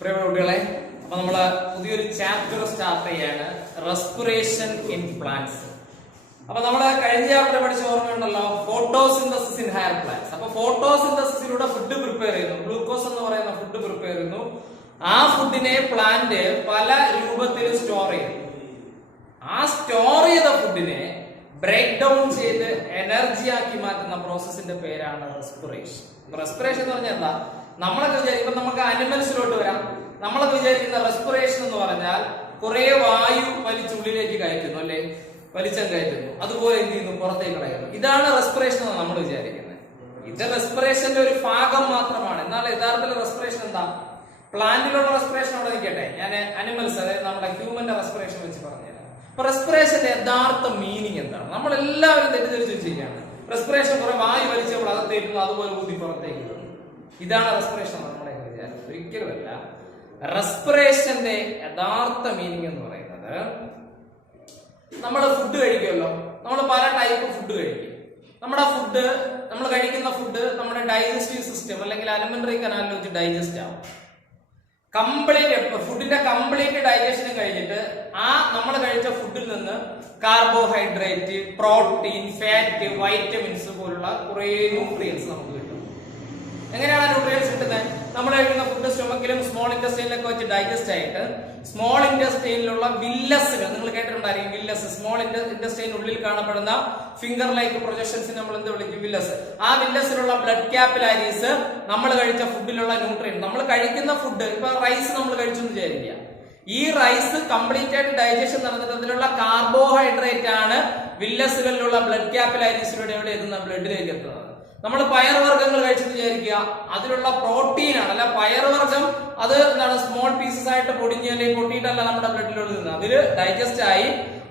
പ്രിയപ്പെട്ട കുട്ടികളെ, അപ്പൊ നമ്മള് പുതിയൊരു ചാപ്റ്റർ സ്റ്റാർട്ട് ചെയ്യാണ്, റെസ്പിറേഷൻ ഇൻ പ്ലാന്റ്സ്. അപ്പൊ നമ്മള് കഴിഞ്ഞ ചാപ്റ്റർ പഠിച്ച ഓർമ്മയുണ്ടല്ലോ, ഫോട്ടോസിന്തസിസ് ഇൻ ഹയർ പ്ലാന്റ്സ്. അപ്പൊ ഫോട്ടോസിന്തസിസിലൂടെ ഫുഡ് പ്രിപ്പയർ ചെയ്യുന്നു, ഗ്ലൂക്കോസ് എന്ന് പറയുന്ന ഫുഡ് പ്രിപ്പയർ ചെയ്യുന്നു. ആ ഫുഡിനെ പ്ലാന്റ് പല രൂപത്തിൽ സ്റ്റോർ ചെയ്യുന്നു. ആ സ്റ്റോർ ചെയ്ത ഫുഡിനെ ബ്രേക്ക് ഡൗൺ ചെയ്ത് എനർജി ആക്കി മാറ്റുന്ന പ്രോസസ്സിന്റെ പേരാണ് റെസ്പിറേഷൻ. റെസ്പിറേഷൻ എന്ന് പറഞ്ഞാൽ എന്താ? നമ്മളൊക്കെ വിചാരിക്കും, നമുക്ക് അനിമൽസിലോട്ട് വരാം. നമ്മളൊക്കെ വിചാരിക്കുന്ന റെസ്പിറേഷൻ എന്ന് പറഞ്ഞാൽ കുറെ വായു വലിച്ചുള്ളിലേക്ക് കയറ്റുന്നു, അല്ലെ? വലിച്ചം കയറ്റുന്നു, അതുപോലെ എന്ത് ചെയ്യുന്നു? പുറത്തേക്ക് കളയുന്നു. ഇതാണ് റെസ്പിറേഷൻ എന്ന് നമ്മൾ വിചാരിക്കുന്നത്. ഇത് റെസ്പിറേഷന്റെ ഒരു ഭാഗം മാത്രമാണ്. എന്നാൽ യഥാർത്ഥത്തിൽ റെസ്പിറേഷൻ എന്താ? പ്ലാന്റിലുള്ള റെസ്പിറേഷൻ അവിടെ നിൽക്കട്ടെ, ഞാൻ അനിമൽസ്, അതായത് നമ്മുടെ ഹ്യൂമന്റെ റെസ്പിറേഷൻ വെച്ച് പറഞ്ഞുതരാം. അപ്പൊ റെസ്പിറേഷന്റെ യഥാർത്ഥ മീനിങ് എന്താണ്? നമ്മൾ എല്ലാവരും തെറ്റിദ്ധരിച്ചു വെച്ചിരിക്കുകയാണ്. റെസ്പിറേഷൻ കുറെ വായു വലിച്ചപ്പോൾ അകത്തേക്കുന്നു, അതുപോലെ ഊതി പുറത്തേക്ക് ഇടുന്നു. ഇതാണ് റെസ്പിറേഷൻ നമ്മുടെ വിചാരം. ഒരിക്കലുമല്ല. റെസ്പിറേഷന്റെ യഥാർത്ഥ മീനിങ് എന്ന് പറയുന്നത്, നമ്മൾ ഫുഡ് കഴിക്കുമല്ലോ, നമ്മൾ പല ടൈപ്പ് ഫുഡ് കഴിക്കും. നമ്മുടെ ഫുഡ്, നമ്മൾ കഴിക്കുന്ന ഫുഡ് നമ്മുടെ ഡൈജസ്റ്റീവ് സിസ്റ്റം അല്ലെങ്കിൽ അലിമെന്ററി കനാലിൽ വെച്ച് ഡൈജസ്റ്റ് ആവും. ഫുഡിന്റെ കംപ്ലീറ്റ് ഡൈജഷനും കഴിഞ്ഞിട്ട് ആ നമ്മൾ കഴിച്ച ഫുഡിൽ നിന്ന് കാർബോഹൈഡ്രേറ്റ്, പ്രോട്ടീൻ, ഫാറ്റ്, വൈറ്റമിൻസ് പോലുള്ള കുറെ ന്യൂട്രിയൻസ് നമുക്ക് കിട്ടും. എങ്ങനെയാണ് ന്യൂട്രിയൻസ് കിട്ടുന്നത്? നമ്മൾ കഴിക്കുന്ന ഫുഡ് സ്റ്റൊമക്കിലും സ്മോൾ ഇൻറ്റസ്റ്റൈനിലൊക്കെ വെച്ച് ഡൈജസ്റ്റ് ആയിട്ട് സ്മോൾ ഇൻറ്റസ്റ്റൈനിലുള്ള വില്ലസുകൾ, നിങ്ങൾ കേട്ടിട്ടുണ്ടായിരിക്കും വില്ലസ്, സ്മോൾ ഇൻറ്റസ്റ്റൈനുള്ളിൽ കാണപ്പെടുന്ന ഫിംഗർ ലൈക്ക് പ്രൊജക്ഷൻസ് നമ്മൾ എന്ത് വിളിക്കും? വില്ലസ്. ആ വില്ലസിലുള്ള ബ്ലഡ് ക്യാപ്പിലാരീസ് നമ്മൾ കഴിച്ച ഫുഡിലുള്ള ന്യൂട്രിയൻ, നമ്മൾ കഴിക്കുന്ന ഫുഡ്, ഇപ്പൊ റൈസ് നമ്മൾ കഴിച്ചു എന്ന് വിചാരിക്കുക. ഈ റൈസ് കംപ്ലീറ്റ് ആയിട്ട് ഡൈജഷൻ നടന്നിട്ട് അതിലുള്ള കാർബോഹൈഡ്രേറ്റ് ആണ് വില്ലസുകളിലുള്ള ബ്ലഡ് ക്യാപ്പിലാരീസിലൂടെ എവിടെ എത്തുന്നത്? ബ്ലഡിലേക്ക് എത്തുന്നത്. നമ്മൾ പയറുവർഗ്ഗങ്ങൾ കഴിച്ചെന്ന് വിചാരിക്കുക, അതിലുള്ള പ്രോട്ടീൻ ആണ്, അല്ല പയറുവർഗ്ഗം അത് എന്താണ്? സ്മോൾ പീസസ് ആയിട്ട് പൊടിഞ്ഞ് അല്ലെങ്കിൽ പൊട്ടിയിട്ടല്ല നമ്മുടെ ബ്ലഡിലോട്ട് നിന്ന്, അതിൽ ഡൈജസ്റ്റ് ആയി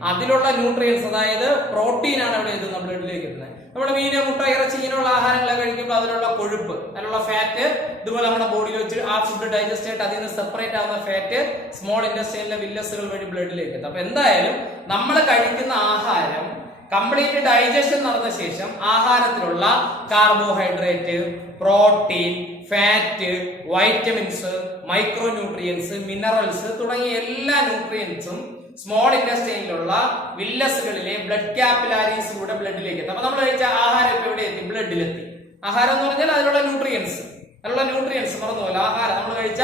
അതിലുള്ള ന്യൂട്രിയൻസ്, അതായത് പ്രോട്ടീൻ ആണ് ഇവിടെ എത്തുന്നത്, ബ്ലഡിലേക്ക് എത്തുന്നത്. നമ്മുടെ മീന്, മുട്ട, ഇറച്ചി ഇങ്ങനെയുള്ള ആഹാരങ്ങൾ കഴിക്കുമ്പോൾ അതിലുള്ള കൊഴുപ്പ്, അതിലുള്ള ഫാറ്റ് ഇതുപോലെ നമ്മുടെ ബോഡിയിൽ വെച്ച് ആ ഫുഡ് ഡൈജസ്റ്റ് ആയിട്ട് അതിൽ നിന്ന് സെപ്പറേറ്റ് ആവുന്ന ഫാറ്റ് സ്മോൾ ഇൻറ്റസ്റ്റൈനിലെ വില്ലസുകൾ വഴി ബ്ലഡിലേക്ക് എത്തും. അപ്പൊ എന്തായാലും നമ്മൾ കഴിക്കുന്ന ആഹാരം കംപ്ലീറ്റ് ഡൈജഷൻ നടന്ന ശേഷം ആഹാരത്തിലുള്ള carbohydrate, protein, fat, vitamins, micro nutrients, minerals തുടങ്ങിയ എല്ലാ ന്യൂട്രിയൻസും സ്മോൾ ഇൻറ്റസ്റ്റൈനിലുള്ള വില്ലസുകളിലെ ബ്ലഡ് ക്യാപ്പിലാരീസിലൂടെ ബ്ലഡിലേക്ക് എത്തും. അപ്പൊ നമ്മൾ കഴിച്ച ആഹാരം ഇപ്പൊ എവിടെ എത്തി? ബ്ലഡിലെത്തി. ആഹാരം എന്ന് പറഞ്ഞാൽ അതിലുള്ള ന്യൂട്രിയൻസ് മറന്നുപോലെ, ആഹാരം നമ്മൾ കഴിച്ച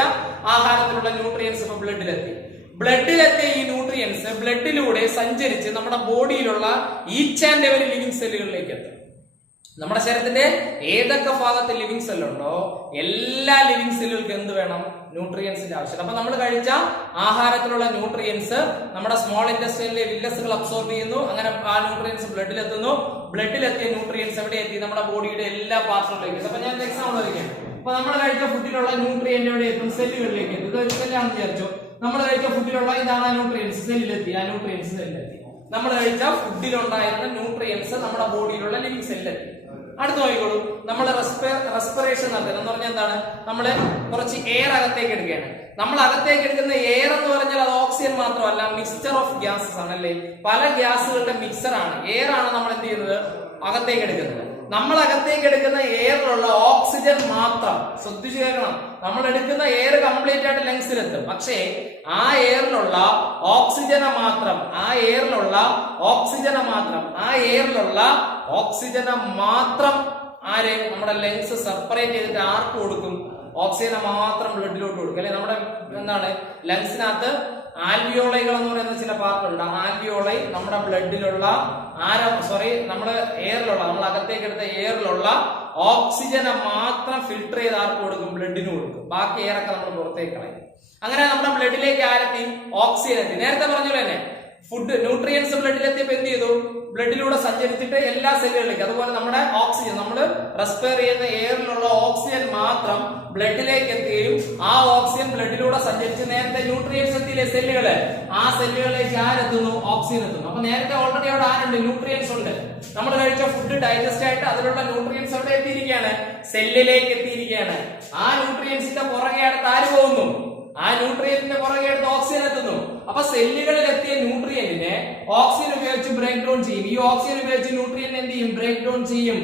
ആഹാരത്തിലുള്ള ന്യൂട്രിയൻസ് ഇപ്പൊ ബ്ലഡിലെത്തി. ബ്ലഡിലെത്തിയ ഈ ന്യൂട്രിയൻസ് ബ്ലഡിലൂടെ സഞ്ചരിച്ച് നമ്മുടെ ബോഡിയിലുള്ള ഈച്ച് ആൻഡ് എവരി ലിവിങ് സെല്ലുകളിലേക്ക് എത്തും. നമ്മുടെ ശരീരത്തിന്റെ ഏതൊക്കെ ഭാഗത്ത് ലിവിങ് സെല്ലുണ്ടോ എല്ലാ ലിവിങ് സെല്ലുകൾക്ക് എന്ത് വേണം? ന്യൂട്രിയൻസിന്റെ ആവശ്യം. അപ്പൊ നമ്മൾ കഴിച്ച ആഹാരത്തിലുള്ള ന്യൂട്രിയൻസ് നമ്മുടെ സ്മോൾ ഇൻറ്റസ്റ്റൈനിലെ വില്ലസുകൾ അബ്സോർബ് ചെയ്യുന്നു. അങ്ങനെ ആ ന്യൂട്രിയൻസ് ബ്ലഡിലെത്തുന്നു. ബ്ലഡിലെത്തിയ ന്യൂട്രിയൻസ് എവിടെ എത്തി? നമ്മുടെ ബോഡിയുടെ എല്ലാ പാർട്സുകളിലേക്ക്. അപ്പൊ ഞാൻ എക്സാമ്പിൾ വയ്ക്കാം. അപ്പൊ നമ്മൾ കഴിച്ച ഫുഡിലുള്ള ന്യൂട്രിയന്റ് എവിടെ എത്തും? സെല്ലുകളിലേക്ക് എത്തും. ഇത് സെല്ലാണെന്ന് വിചാരിച്ചു. നമ്മൾ കഴിച്ച ഫുഡിലുള്ള ഇതാണ് ന്യൂട്രിയൻസ്, സെല്ലിലെത്തി. ആ ന്യൂട്രിയൻസ് സെല്ലിലെത്തി. നമ്മൾ കഴിച്ച ഫുഡിലുണ്ടായിരുന്ന ന്യൂട്രിയൻസ് നമ്മുടെ ബോഡിയിലുള്ള ലിവിങ് സെല്ലിലെത്തി. അടുത്ത് നോക്കിക്കോളൂ, നമ്മൾ റെസ്പിറേഷൻ നടത്തുന്നത് എന്ന് പറഞ്ഞാൽ എന്താണ്? നമ്മള് കുറച്ച് എയർ അകത്തേക്ക് എടുക്കുകയാണ്. നമ്മൾ അകത്തേക്ക് എടുക്കുന്ന എയർ എന്ന് പറഞ്ഞാൽ അത് ഓക്സിജൻ മാത്രമല്ല, മിക്സ്ചർ ഓഫ് ഗ്യാസസ് ആണല്ലേ? പല ഗ്യാസുകളുടെ മിക്സർ ആണ്, എയർ ആണ് നമ്മൾ എന്ത് ചെയ്യുന്നത്? അകത്തേക്ക് എടുക്കുന്നത്. നമ്മൾ അകത്തേക്ക് എടുക്കുന്ന എയറിലുള്ള ഓക്സിജൻ മാത്രം, ശ്രദ്ധിച്ചു കേൾക്കണം, നമ്മൾ എടുക്കുന്ന എയർ കംപ്ലീറ്റ് ആയിട്ട് ലങ്സിലെത്തും. പക്ഷേ ആ എയറിലുള്ള ഓക്സിജനെ മാത്രം ആര്? നമ്മുടെ ലങ്സ് സെപ്പറേറ്റ് ചെയ്തിട്ട് ആർക്ക് കൊടുക്കും? ഓക്സിജനെ മാത്രം ബ്ലഡിലോട്ട് കൊടുക്കും, അല്ലെ? നമ്മുടെ എന്താണ് ലങ്സിനകത്ത് ആൽവിയോളൈകൾ എന്ന് പറയുന്ന ചില പാർട്ടുണ്ട്. ആൽവിയോളൈ നമ്മുടെ ബ്ലഡിലുള്ള നമ്മുടെ എയറിലുള്ള, നമ്മൾ അകത്തേക്ക് എടുത്ത എയറിലുള്ള ഓക്സിജനെ മാത്രം ഫിൽട്ടർ ചെയ്ത് ആർക്ക് കൊടുക്കും? ബ്ലഡിന് കൊടുക്കും. ബാക്കി എയറൊക്കെ നമ്മൾ പുറത്തേക്ക് കളയും. അങ്ങനെ നമ്മുടെ ബ്ലഡിലേക്ക് ആരെത്തി? ഓക്സിജൻ എത്തി. നേരത്തെ പറഞ്ഞല്ലോ തന്നെ, ഫുഡ് ന്യൂട്രിയൻസ് ബ്ലഡിലെത്തിയപ്പോ എന്ത് ചെയ്തു? ബ്ലഡിലൂടെ സഞ്ചരിച്ചിട്ട് എല്ലാ സെല്ലുകളിലേക്ക്. അതുപോലെ നമ്മുടെ ഓക്സിജൻ, നമ്മൾ റെസ്പയർ ചെയ്യുന്ന എയറിലുള്ള ഓക്സിജൻ മാത്രം ബ്ലഡിലേക്ക് എത്തുകയും ആ ഓക്സിജൻ ബ്ലഡിലൂടെ സഞ്ചരിച്ച് നേരത്തെ ന്യൂട്രിയൻസ് എത്തിയില്ലേ സെല്ലുകള്, ആ സെല്ലുകളിലേക്ക് ആരെത്തുന്നു? ഓക്സിജൻ എത്തുന്നു. അപ്പൊ നേരത്തെ ഓൾറെഡി അവിടെ ആരുണ്ട്? ന്യൂട്രിയൻസ് ഉണ്ട്. നമ്മൾ കഴിച്ച ഫുഡ് ഡൈജസ്റ്റ് ആയിട്ട് അതിലുള്ള ന്യൂട്രിയൻസ് എവിടെ എത്തിയിരിക്കുകയാണ്? സെല്ലിലേക്ക് എത്തിയിരിക്കുകയാണ്. ആ ന്യൂട്രിയൻസിന്റെ പുറകെ അടുത്ത് ആര് പോകുന്നു? ആ ന്യൂട്രിയന്റിന്റെ പുറകെ എടുത്ത് ഓക്സിജൻ എത്തുന്നു. അപ്പൊ സെല്ലുകളിൽ എത്തിയ ന്യൂട്രിയന്റിനെ ഓക്സിജൻ ഉപയോഗിച്ച് ബ്രേക്ക് ഡൗൺ ചെയ്യും. ഈ ഓക്സിജൻ ഉപയോഗിച്ച് ന്യൂട്രിയന്റ് എന്ത് ചെയ്യും? ബ്രേക്ക് ഡൗൺ ചെയ്യും.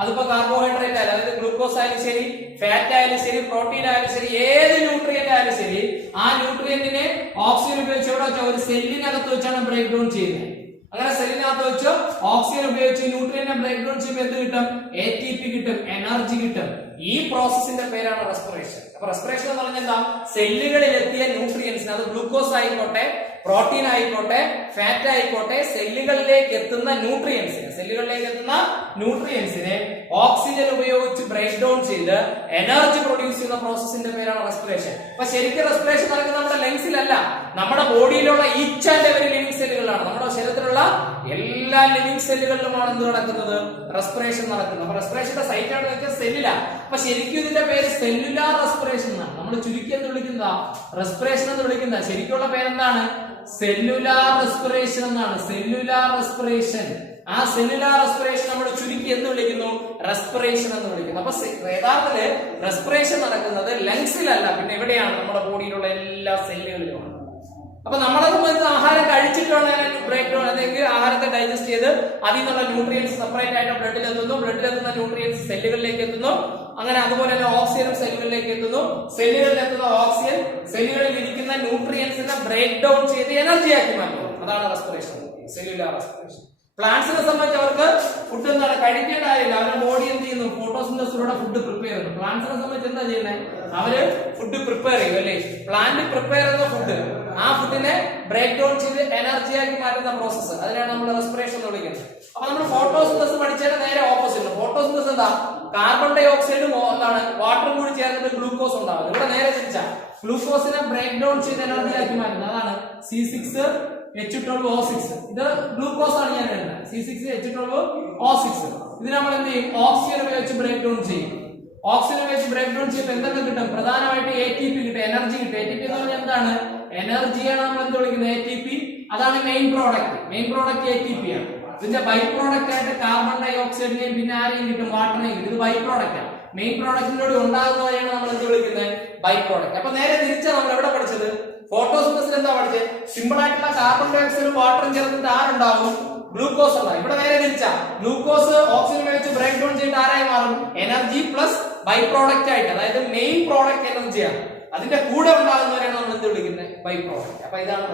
അതിപ്പോ കാർബോഹൈഡ്രേറ്റ് ആയാലും, അതായത് ഗ്ലൂക്കോസ് ആയാലും ശരി, ഫാറ്റ് ആയാലും ശരി, പ്രോട്ടീൻ ആയാലും ശരി, ഏത് ന്യൂട്രിയന്റ് ആയാലും ശരി, ആ ന്യൂട്രിയന്റിനെ ഓക്സിജൻ ഉപയോഗിച്ച് ഇവിടെ വെച്ചാൽ ഒരു സെല്ലിനകത്ത് വെച്ചാണ് ബ്രേക്ക് ഡൗൺ ചെയ്യുന്നത്. അങ്ങനെ സെല്ലിനകത്ത് വെച്ച് ഓക്സിജൻ ഉപയോഗിച്ച് ന്യൂട്രിയന്റിനെ ബ്രേക്ക് ഡൗൺ ചെയ്യുമ്പോൾ എന്ത് കിട്ടും? ATP കിട്ടും, എനർജി കിട്ടും. ഈ പ്രോസസ്സിന്റെ പേരാണ് റെസ്പിറേഷൻ. അപ്പൊ റെസ്പിറേഷൻ എന്ന് പറഞ്ഞാൽ എന്താ? സെല്ലുകളിൽ എത്തിയ ന്യൂട്രിയൻസിന്, അത് ഗ്ലൂക്കോസ് ആയിക്കോട്ടെ, പ്രോട്ടീൻ ആയിക്കോട്ടെ, ഫാറ്റ് ആയിക്കോട്ടെ, സെല്ലുകളിലേക്ക് എത്തുന്ന ന്യൂട്രിയൻസിനെ ഓക്സിജൻ ഉപയോഗിച്ച് ബ്രേക്ക് ഡൗൺ ചെയ്ത് എനർജി പ്രൊഡ്യൂസ് ചെയ്യുന്ന പ്രോസസ്സിന്റെ പേരാണ് റെസ്പിറേഷൻ. അപ്പൊ ശരിക്കും റെസ്പിറേഷൻ നടക്കുന്നത് നമ്മുടെ ലങ്സിലല്ല, നമ്മുടെ ബോഡിയിലുള്ള ഈച്ച് ആൻഡ് എവരി ലിവിംഗ് സെല്ലുകളിലാണ്. നമ്മുടെ ശരീരത്തിലുള്ള എല്ലാ ലിവിംഗ് സെല്ലുകളിലുമാണ് എന്ത് നടക്കുന്നത്? റെസ്പിറേഷൻ നടക്കുന്നത്. അപ്പൊ റെസ്പിറേഷന്റെ സൈറ്റ് ആണ് വെച്ചാൽ സെല്ലില. അപ്പൊ ശരിക്കും ഇതിന്റെ പേര് സെല്ലുലാർ റെസ്പിറേഷൻ എന്നാണ്. നമ്മൾ ചുരുക്കി എന്ന് വിളിക്കുന്ന റെസ്പിറേഷൻ എന്ന് വിളിക്കുന്ന ശരിക്കുള്ള പേരെന്താണ്? സെല്ലുലാർ റെസ്പിറേഷൻ എന്നാണ്. Cellular respiration. ആ സെല്ലുലാർ റെസ്പിറേഷൻ നമ്മൾ ചുരുക്കി എന്ന് വിളിക്കുന്നു? റെസ്പിറേഷൻ എന്ന് വിളിക്കുന്നു. അപ്പൊ യഥാർത്ഥത്തില് റെസ്പിറേഷൻ നടക്കുന്നത് ലങ്സിലല്ല, പിന്നെ എവിടെയാണ്? നമ്മുടെ ബോഡിയിലുള്ള എല്ലാ സെല്ലുകളിലുമാണ്. അപ്പൊ നമ്മളെ സംബന്ധിച്ച് ആഹാരം കഴിച്ചിട്ടാണ് ബ്രേക്ക് ഡൗൺ, അല്ലെങ്കിൽ ആഹാരത്തെ ഡൈജസ്റ്റ് ചെയ്ത് അതിൽ നിന്നുള്ള ന്യൂട്രിയൻസ് സെപ്പറേറ്റ് ആയിട്ട് ബ്ലഡിലെത്തുന്നു, ബ്ലഡിലെത്തുന്ന ന്യൂട്രിയൻസ് സെല്ലുകളിലേക്ക് എത്തുന്നു. അങ്ങനെ അതുപോലെ തന്നെ ഓക്സിജനും സെല്ലുകളിലേക്ക് എത്തുന്നു. സെല്ലുകളിൽ എത്തുന്ന ഓക്സിജൻ സെല്ലുകളിൽ ഇരിക്കുന്ന ന്യൂട്രിയൻസിനെ ബ്രേക്ക് ഡൗൺ ചെയ്ത് എനർജിയാക്കി മാറ്റുന്നു. അതാണ് റെസ്പിറേഷൻ, സെല്ലുലാർ റെസ്പിറേഷൻ. പ്ലാന്റ്സിനെ സംബന്ധിച്ച് അവർക്ക് ഫുഡ് എന്താണ്? കഴിക്കേണ്ട കാര്യമില്ല, അവരുടെ ബോഡി എന്ത് ചെയ്യുന്നു? ഫോട്ടോസിന്തസിലൂടെ ഫുഡ് പ്രിപ്പയർ ചെയ്യുന്നു. പ്ലാന്റ്സിനെ സംബന്ധിച്ച് എന്താ ചെയ്യുന്നത്? അവര് ഫുഡ് പ്രിപ്പയർ ചെയ്യും അല്ലേ? പ്ലാന്റ് പ്രിപ്പയർ ചെയ്യുന്ന ഫുഡ്, ആ ഫുഡിനെ ബ്രേക്ക് ഡൗൺ ചെയ്ത് എനർജിയാക്കി മാറ്റുന്ന പ്രോസസ്സ്, അതിനാണ് നമ്മൾ റെസ്പിറേഷൻ എന്ന് വിളിക്കുന്നത്. അപ്പൊ നമ്മൾ ഫോട്ടോസിന്തസിസ് പഠിച്ചതിന്റെ നേരെ ഓപ്പോസിറ്റ്. ഫോട്ടോസിന്തസിസ് എന്താ? കാർബൺ ഡൈ ഓക്സൈഡും എന്താണ് വാട്ടറും കൂടി ചേർന്നിട്ട് ഗ്ലൂക്കോസ് ഉണ്ടാവുന്നത്. ഇവിടെ നേരെ തിരിച്ചാ, ഗ്ലൂക്കോസിനെ ബ്രേക്ക് ഡൗൺ ചെയ്ത് എനർജിയാക്കി മാറ്റുന്നത്. അതാണ് C6H12O6. ഇത് ഗ്ലൂക്കോസ് ആണ് ഞാൻ എഴുതുന്നത്. C6H12O6. ഇത് നമ്മൾ എന്ത് ചെയ്യും? ഓക്സിജൻ ഉപയോഗിച്ച് ബ്രേക്ക് ഡൗൺ ചെയ്യും. ഓക്സിജൻ ഉപയോഗിച്ച് ബ്രേക്ക് ഡൗൺ ചെയ്യുമ്പോൾ എന്തൊക്കെ കിട്ടും? പ്രധാനമായിട്ട് ATP കിട്ടും, എനർജി കിട്ടും. ATP എന്ന് പറഞ്ഞാൽ എന്താണ്? എനർജിയാണ് നമ്മൾ എന്ത് വിളിക്കുന്നത്? ATP. അതാണ് main product. Main product ATP ആണ്. ഇതിന്റെ ബൈ പ്രോഡക്റ്റ് ആയിട്ട് കാർബൺ ഡൈ ഓക്സൈഡിനെയും പിന്നെ ആരെയും കിട്ടും? വാട്ടറിനെയും കിട്ടും. ഇത് ബൈ പ്രോഡക്റ്റ് ആണ്. മെയിൻ പ്രോഡക്റ്റിനോട് ഉണ്ടാകുന്നവരെയാണ് നമ്മൾ എന്ത് വിളിക്കുന്നത്? By product. അപ്പൊ നേരെ തിരിച്ചാണ് നമ്മൾ എവിടെ പഠിച്ചത്? ഫോട്ടോസിന്തസിൽ എന്താ പഠിച്ചത്? സിമ്പിൾ ആയിട്ടുള്ള കാർബൺ ഡൈ ഓക്സൈഡും വാട്ടറും ചേർന്നിട്ട് ആരുണ്ടാവും? ഗ്ലൂക്കോസ് ഉണ്ടാവും. ഇവിടെ നേരെ തിരിച്ചാ, ഗ്ലൂക്കോസ് ഓക്സിജൻ ഉപയോഗിച്ച് ബ്രേക്ക് ഡൗൺ ചെയ്തിട്ട് ആരായി മാറും? എനർജി പ്ലസ് ബൈ പ്രോഡക്റ്റ് ആയിട്ട്, അതായത് മെയിൻ പ്രോഡക്റ്റ് എനർജിയാണ്. അതിന്റെ കൂടെ ഉണ്ടാകുന്നവരെയാണ് നമ്മൾ എന്ത് വിളിക്കുന്നത്? By product. അപ്പൊ ഇതാണ്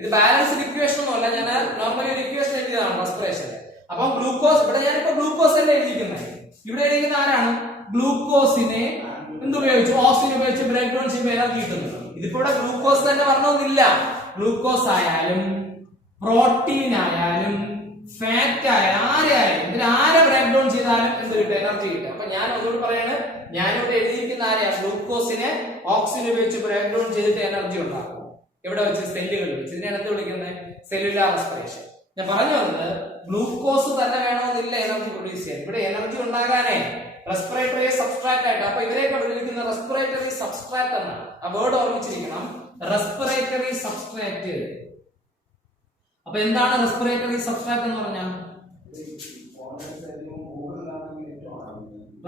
ഇത് ബാലൻസ്ഡ് ഇക്വേഷൻ ഒന്നും അല്ല, ഞാൻ നോർമലി ഒരു ഇക്വേഷൻ എഴുതിയതാണ് റെസ്പിറേഷൻ. അപ്പൊ ഗ്ലൂക്കോസ്, ഇവിടെ ഞാനിപ്പോ ഗ്ലൂക്കോസ് അല്ലേ എഴുതിയിരിക്കുന്നത്. ഇവിടെ എഴുതിക്കുന്ന ആരാണ്? ഗ്ലൂക്കോസിനെ എന്തുപയോഗിച്ച്? ഓക്സിജൻ ഉപയോഗിച്ച് ബ്രേക്ക് ഡൗൺ ചെയ്യുമ്പോൾ എനർജി കിട്ടുന്നത്. ഇതിപ്പോ ഇവിടെ ഗ്ലൂക്കോസ് തന്നെ പറഞ്ഞൊന്നുമില്ല. ഗ്ലൂക്കോസ് ആയാലും പ്രോട്ടീൻ ആയാലും ഫാറ്റ് ആയാലും ആരെയായാലും ഇതിൽ ആരെ ബ്രേക്ക് ഡൗൺ ചെയ്താലും എന്ത് കിട്ടും? എനർജി കിട്ടും. അപ്പൊ ഞാൻ ഒന്നുകൂടി പറയാണ്, ഞാനിവിടെ എഴുതിയിരിക്കുന്ന ആരെയാണ്? ഗ്ലൂക്കോസിനെ ഓക്സിജൻ ഉപയോഗിച്ച് ബ്രേക്ക് ഡൗൺ ചെയ്തിട്ട് എനർജി ഉണ്ടാക്കും. എവിടെ വെച്ച്? സെല്ലുകളിൽ വെച്ച്. ഇതിനെയാണ് എന്ത് വിളിക്കുന്നത്? Cellular respiration. ഞാൻ പറഞ്ഞു വന്നത് ഗ്ലൂക്കോസ് തന്നെ വേണമെന്നില്ല എനർജി പ്രൊഡ്യൂസ് ചെയ്യാൻ. ഇവിടെ എനർജി ഉണ്ടാകാനേ റെസ്പിറേറ്ററി സബ്സ്ട്രാറ്റ് ആയിട്ട്, അപ്പൊ ഇവരെയൊക്കെ വിളിക്കുന്ന റെസ്പിറേറ്ററി സബ്സ്ട്രാറ്റ് എന്നാണ്. ആ വേർഡ് ഓർമ്മിച്ചിരിക്കണം, റെസ്പിറേറ്ററി സബ്സ്ട്രാറ്റ്. അപ്പൊ എന്താണ് റെസ്പിറേറ്ററി സബ്സ്ട്രാറ്റ് എന്ന് പറഞ്ഞാൽ?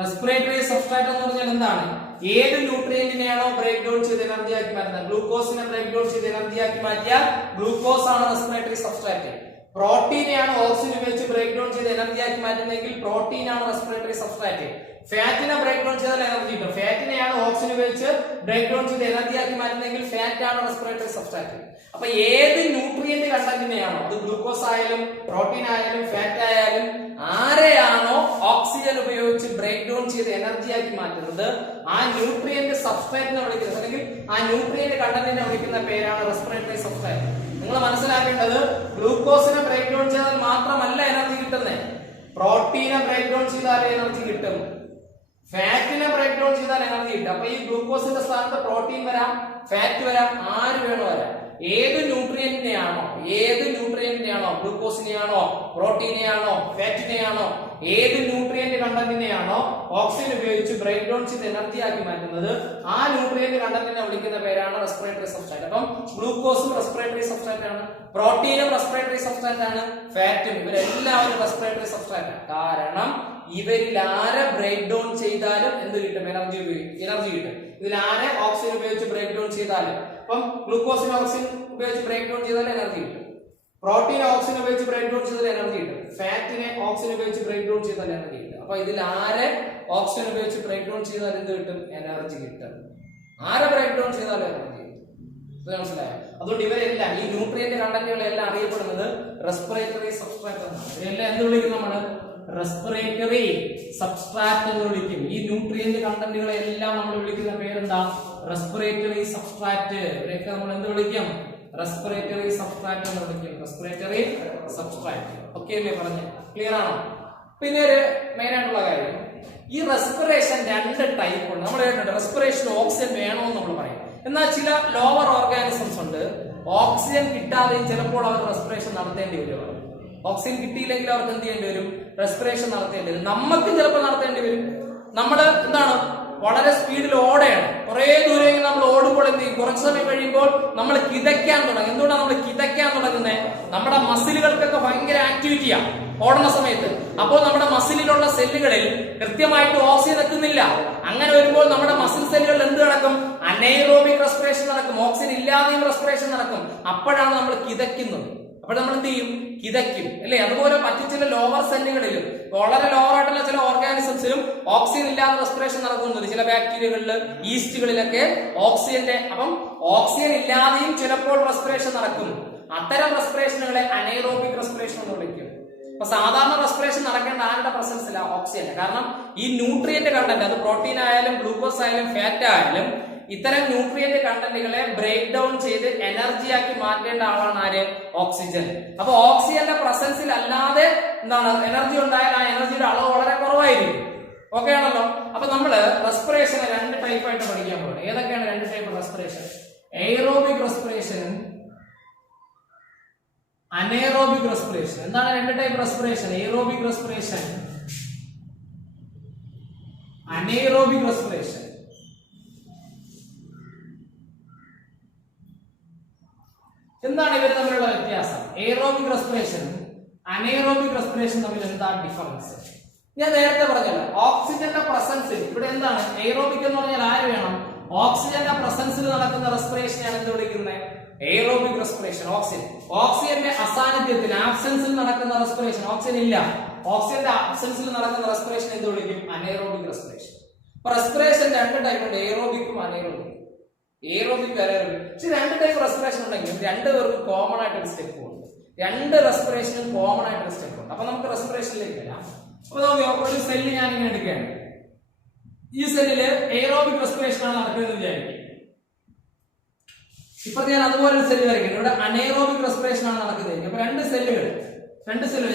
റെസ്പിറേറ്ററി സബ്സ്ട്രാറ്റ് എന്ന് പറഞ്ഞാൽ എന്താണ്? ഏത് ന്യൂട്രിയന്റിനെയാണോ ബ്രേക്ക് ഡൗൺ ചെയ്ത് എനർജി ആക്കി മാറ്റുന്നത്, ഗ്ലൂക്കോസിനെ ബ്രേക്ക് ഡൗൺ ചെയ്ത് എനർജി ആക്കി മാറ്റിയാൽ ഗ്ലൂക്കോസ് ആണ് റെസ്പിറേറ്ററി സബ്സ്ട്രാറ്റ്. പ്രോട്ടീനെയാണ് ഓക്സിജൻ ഉപയോഗിച്ച് ബ്രേക്ക് ഡൗൺ ചെയ്ത് എനർജി ആക്കി മാറ്റുന്നതെങ്കിൽ പ്രോട്ടീൻ ആണ് റെസ്പിറേറ്ററി സബ്സ്ട്രാറ്റ്. ഫാറ്റിനെ ബ്രേക്ക് ഡൗൺ ചെയ്താൽ എനർജി കിട്ടും. ഫാറ്റിനെയാണ് ഓക്സിജൻ ഉപയോഗിച്ച് ബ്രേക്ക് ഡൗൺ ചെയ്ത് എനർജി ആക്കി മാറ്റുന്നതെങ്കിൽ ഫാറ്റ് ആണ് റെസ്പിറേറ്ററി സബ്സ്ട്രാറ്റ്. അപ്പൊ ഏത് ന്യൂട്രിയന്റ് കണ്ടന്റിനെയാണോ, അത് ഗ്ലൂക്കോസ് ആയാലും പ്രോട്ടീൻ ആയാലും ഫാറ്റ് ആയാലും ആരെയാണോ ഓക്സിജൻ ഉപയോഗിച്ച് ബ്രേക്ക് ഡൗൺ ചെയ്ത് എനർജി ആക്കി മാറ്റുന്നത്, ആ ന്യൂട്രിയന്റ് സബ്സ്ട്രാറ്റിനെ വിളിക്കുന്നത്, അല്ലെങ്കിൽ ആ ന്യൂട്രിയന്റ് കണ്ടന്റിനെ വിളിക്കുന്ന പേരാണ് റെസ്പിറേറ്ററി സബ്സ്ട്രാറ്റ്. നിങ്ങൾ മനസ്സിലാക്കേണ്ടത്, ഗ്ലൂക്കോസിനെ ബ്രേക്ക് ഡൗൺ ചെയ്താൽ മാത്രമല്ല എനർജി കിട്ടുന്നത്, പ്രോട്ടീനെ ബ്രേക്ക് ഡൗൺ ചെയ്താൽ എനർജി കിട്ടും, ഫാറ്റിനെ ബ്രേക്ക് ഡൗൺ ചെയ്താൽ എനർജി കിട്ടും. അപ്പൊ ഈ ഗ്ലൂക്കോസിന്റെ സ്ഥാനത്ത് പ്രോട്ടീൻ വരാം, ഫാറ്റ് വരാം, ആര് വേണോ വരാം. ഏത് ന്യൂട്രിയന്റിനെയാണോ ഗ്ലൂക്കോസിനെയാണോ പ്രോട്ടീനെയാണോ ഫാറ്റിനെയാണോ ഏത് ന്യൂട്രിയന്റ് കണ്ടന്റിനെയാണോ ഓക്സിജൻ ഉപയോഗിച്ച് ബ്രേക്ക് ഡൗൺ ചെയ്ത് എനർജി ആക്കി മാറ്റുന്നത്, ആ ന്യൂട്രിയന്റ് കണ്ടന്റിനെ വിളിക്കുന്ന പേരാണ് റെസ്പിറേറ്ററി സബ്സ്ട്രാറ്റ്. അപ്പം ഗ്ലൂക്കോസും റെസ്പിറേറ്ററി സബ്സ്ട്രാറ്റ് ആണ്, പ്രോട്ടീനും റെസ്പിറേറ്ററി സബ്സ്ട്രാറ്റ് ആണ്, ഫാറ്റും, ഇവരെല്ലാവരും റെസ്പിറേറ്ററി സബ്സ്ട്രാറ്റ് ആണ്. കാരണം ഇവരിൽ ആരെ ബ്രേക്ക് ഡൗൺ ചെയ്താലും എന്ത് കിട്ടും? എനർജി കിട്ടും. ഇതിൽ ആരെ ഓക്സിജൻ ഉപയോഗിച്ച് ബ്രേക്ക് ഡൗൺ ചെയ്താലും, അപ്പം ഗ്ലൂക്കോസിന് ഓക്സിജൻ ഉപയോഗിച്ച് ബ്രേക്ക് ഡൗൺ ചെയ്താൽ എനർജി കിട്ടും, പ്രോട്ടീൻ ഓക്സിജൻ ഉപയോഗിച്ച് ബ്രേക്ക് ഡൗൺ ചെയ്താൽ എനർജി കിട്ടും, ഫാറ്റിനെ ഓക്സിജൻ ഉപയോഗിച്ച് ബ്രേക്ക് ഡൗൺ ചെയ്താൽ എനർജി കിട്ടും. അപ്പൊ ഇതിൽ ആരെ ഓക്സിജൻ ഉപയോഗിച്ച് ബ്രേക്ക് ഡൗൺ ചെയ്താൽ എന്ത് കിട്ടും? എനർജി കിട്ടും. ആരെ ബ്രേക്ക് ഡൗൺ ചെയ്താലും എനർജി കിട്ടും. മനസ്സിലായോ? അതുകൊണ്ട് ഇവരെല്ലാം ഈ ന്യൂട്രിയന്റ് കണ്ടന്റുകളെല്ലാം അറിയപ്പെടുന്നത് റെസ്പിറേറ്ററി സബ്സ്ട്രാറ്റ് എന്നാണ്. ഇവരെല്ലാം എന്ത് വിളിക്കും? നമ്മള് റെസ്പിറേറ്ററി സബ്സ്ട്രാറ്റ് എന്ന് വിളിക്കും. ഈ ന്യൂട്രിയന്റ് കണ്ടന്റുകളെല്ലാം നമ്മൾ വിളിക്കുന്ന പേരെന്താ? Respiratory substrate. ഇവരെയൊക്കെ നമ്മൾ എന്ത് വിളിക്കും? റെസ്പിറേറ്ററി സബ്സ്ട്രാറ്റ് എന്ന് വിളിക്കും. Respiratory substrate. ഓക്കെ അല്ലേ? പറഞ്ഞ ക്ലിയർ ആണോ? പിന്നെ ഒരു മെയിൻ ആയിട്ടുള്ള കാര്യം, ഈ റെസ്പിറേഷൻ രണ്ട് ടൈപ്പ് ഉണ്ട്. നമ്മൾ കേട്ടിട്ടുണ്ട് റെസ്പിറേഷൻ ഓക്സിജൻ വേണമെന്ന് നമ്മൾ പറയും. എന്നാൽ ചില ലോവർ ഓർഗാനിസംസ് ഉണ്ട്, ഓക്സിജൻ കിട്ടാതെയും ചിലപ്പോൾ അവർ റെസ്പിറേഷൻ നടത്തേണ്ടി വരും. ഓക്സിജൻ കിട്ടിയില്ലെങ്കിൽ അവർക്ക് എന്ത് ചെയ്യേണ്ടി വരും? റെസ്പിറേഷൻ നടത്തേണ്ടി വരും. നമുക്കും ചിലപ്പോൾ നടത്തേണ്ടി വരും. നമ്മൾ എന്താണ് വളരെ സ്പീഡിൽ ഓടുകയാണ്, കുറെ ദൂരം നമ്മൾ ഓടുമ്പോൾ എന്ത് ചെയ്യും? കുറച്ച് സമയം കഴിയുമ്പോൾ നമ്മൾ കിതയ്ക്കാൻ തുടങ്ങും. എന്തുകൊണ്ടാണ് നമ്മൾ കിതയ്ക്കാൻ തുടങ്ങുന്നത്? നമ്മുടെ മസിലുകൾക്കൊക്കെ ഭയങ്കര ആക്ടിവിറ്റിയാണ് ഓടുന്ന സമയത്ത്. അപ്പോൾ നമ്മുടെ മസിലിലുള്ള സെല്ലുകളിൽ കൃത്യമായിട്ട് ഓക്സിജൻ എത്തുന്നില്ല. അങ്ങനെ വരുമ്പോൾ നമ്മുടെ മസിൽ സെല്ലുകളിൽ എന്ത് നടക്കും? അനൈറോബിക് റെസ്പിറേഷൻ നടക്കും. ഓക്സിജൻ ഇല്ലാതെയും റെസ്പിറേഷൻ നടക്കും. അപ്പോഴാണ് നമ്മൾ കിതയ്ക്കുന്നത്. അപ്പോൾ നമ്മൾ എന്ത് ചെയ്യും? കിതയ്ക്കും അല്ലെ? അതുപോലെ മറ്റു ചില ലോവർ സെല്ലുകളിലും വളരെ ലോവർ ആയിട്ടുള്ള ചില ഓർഗാനിസംസിലും ഓക്സിജൻ ഇല്ലാതെ റെസ്പിറേഷൻ നടക്കുന്നുണ്ട്. ചില ബാക്ടീരിയകളിൽ, ഈസ്റ്റുകളിലൊക്കെ ഓക്സിജന്റെ അപ്പം ഓക്സിജൻ ഇല്ലാതെയും ചിലപ്പോൾ റെസ്പിറേഷൻ നടക്കും. അത്തരം റെസ്പിറേഷനുകളെ അനൈറോബിക് റെസ്പിറേഷൻ എന്ന് വിളിക്കും. അപ്പൊ സാധാരണ റെസ്പിറേഷൻ നടക്കേണ്ട ആരുടെ പ്രസൻസില്ല? ഓക്സിജൻ. കാരണം ഈ ന്യൂട്രിയന്റ് കണ്ടന്റ്, അത് പ്രോട്ടീൻ ആയാലും ഗ്ലൂക്കോസ് ആയാലും ഫാറ്റ് ആയാലും, ഇത്തരം ന്യൂട്രിയന്റ് കണ്ടന്റുകളെ ബ്രേക്ക് ഡൗൺ ചെയ്ത് എനർജി ആക്കി മാറ്റേണ്ട ആളാണ് ആര്? ഓക്സിജൻ. അപ്പൊ ഓക്സിജന്റെ പ്രസൻസിൽ അല്ലാതെ എന്താണ് എനർജി ഉണ്ടായാൽ ആ എനർജിയുടെ അളവ് വളരെ കുറവായിരിക്കും. ഓക്കെ ആണല്ലോ? അപ്പൊ നമ്മള് റെസ്പിറേഷൻ രണ്ട് ടൈപ്പ് ആയിട്ട് പഠിക്കാൻ പോകുന്നത്. ഏതൊക്കെയാണ് രണ്ട് ടൈപ്പ് റെസ്പിറേഷൻ? എയ്റോബിക് റെസ്പിറേഷനും അനേറോബിക് റെസ്പിറേഷൻ. എന്താണ് രണ്ട് type respiration? Aerobic respiration, anaerobic respiration. എന്താണ് ഇവർ തമ്മിലുള്ള വ്യത്യാസം? എയ്റോബിക് റെസ്പിറേഷനും അനേറോബിക് റെസ്പിറേഷൻ തമ്മിൽ എന്താ ഡിഫറൻസ്? ഞാൻ നേരത്തെ പറഞ്ഞല്ലോ, ഓക്സിജന്റെ പ്രസൻസിൽ ഇവിടെ എന്താണ് എയ്റോബിക് എന്ന് പറഞ്ഞാൽ ആര് വേണം? ഓക്സിജന്റെ പ്രസൻസിൽ നടക്കുന്ന റെസ്പിറേഷനെയാണ് എന്ത് വിളിക്കുന്നത്? Aerobic respiration. ഓക്സിജന്റെ അസാന്നിധ്യത്തിൽ, ആബ്സെൻസിൽ നടക്കുന്ന റെസ്പിറേഷൻ. ഓക്സിജൻ ഇല്ല, ഓക്സിജന്റെ ആബ്സെൻസിൽ നടക്കുന്ന റെസ്പിറേഷൻ എന്ത് വിളിക്കും? Anaerobic respiration. അപ്പൊ റെസ്പിറേഷൻ രണ്ട് ടൈപ്പ് ഉണ്ട്, എയ്റോബിക്കും അനേറോബിക്കും. Aerobic anaerobic. പക്ഷെ രണ്ട് ടൈപ്പ് റെസ്പിറേഷൻ ഉണ്ടെങ്കിൽ രണ്ടുപേർക്കും കോമൺ ആയിട്ടൊരു സ്റ്റെപ്പ് ഉണ്ട്. രണ്ട് റെസ്പിറേഷനും കോമൺ ആയിട്ടൊരു സ്റ്റെപ്പ് ഉണ്ട്. അപ്പൊ നമുക്ക് റെസ്പിറേഷനിലേക്ക് വരാം. അപ്പൊ നമുക്ക് ഒരു സെല്ല് ഞാൻ ഇങ്ങനെ എടുക്കുകയാണ്. ഈ സെല്ലില് എയ്റോബിക് റെസ്പിറേഷൻ ആണ് നടക്കുന്നത് വിചാരിക്കും. ഇപ്പൊ ഞാൻ അതുപോലെ ഒരു സെല്ല് വരയ്ക്കുന്നു. ഇവിടെ അനേറോബിക് റെസ്പിറേഷൻ ആണ് നടക്കുന്നത്. അപ്പൊ രണ്ട് സെല്ലുകൾ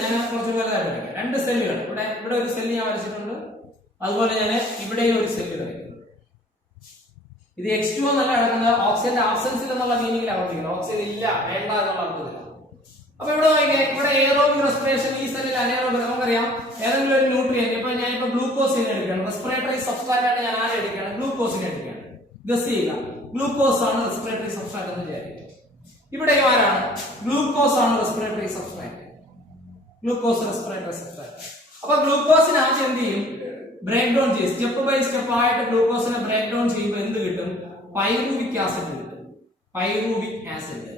ഞാൻ കുറച്ച് വലുതായിട്ട് വരയ്ക്കാം. രണ്ട് സെല്ലുകൾ, ഇവിടെ ഒരു സെല്ല് ഞാൻ വരച്ചിട്ടുണ്ട്. അതുപോലെ ഞാൻ ഇവിടെയും ഒരു സെല്ല് വരയ്ക്കുന്നു. ഇത് H2 എന്നല്ല കിടക്കുന്നത്, ഓക്സിജന്റെ ആബ്സെൻസിൽ എന്നുള്ള മീനിങ്ങിലാണ് പറഞ്ഞിരിക്കുന്നത്. ഓക്സിജൻ ഇല്ല, വേണ്ട എന്നുള്ള അർത്ഥത്തില്ല. അപ്പൊ ഇവിടെ നോക്കിയാൽ ഇവിടെ എയ്റോബിക് റെസ്പിറേഷൻ, ഈ സെല്ലിൽ അനേറോബിക്. നമുക്കറിയാം ഏതെങ്കിലും ഒരു ന്യൂട്രിയന്റ്, ഇപ്പൊ ഞാനിപ്പോ ഗ്ലൂക്കോസിനെ എടുക്കുകയാണ്. റെസ്പിറേറ്ററി സബ്സ്ട്രാറ്റ് ആയിട്ട് ഞാൻ ആരെ എടുക്കുകയാണ്? ഗ്ലൂക്കോസിനെ എടുക്കുകയാണ്. ഗസ് ചെയ്യുക, ഗ്ലൂക്കോസ് ആണ് റെസ്പിറേറ്ററി സബ്സ്ട്രാറ്റ് എന്ന് വിചാരിക്കും. ഇവിടെ ആരാണ്? ഗ്ലൂക്കോസ് ആണ് respiratory substrate. Glucose respiratory substrate. അപ്പൊ ഗ്ലൂക്കോസിന് ആദ്യം എന്ത് ചെയ്യും? ബ്രേക്ക് ഡൗൺ ചെയ്യും. സ്റ്റെപ്പ് ബൈ സ്റ്റെപ്പ് ആയിട്ട് ഗ്ലൂക്കോസിനെ ബ്രേക്ക് ഡൗൺ ചെയ്യുമ്പോൾ എന്ത് കിട്ടും? പൈറൂവിക് ആസിഡ് കിട്ടും. Pyruvic acid.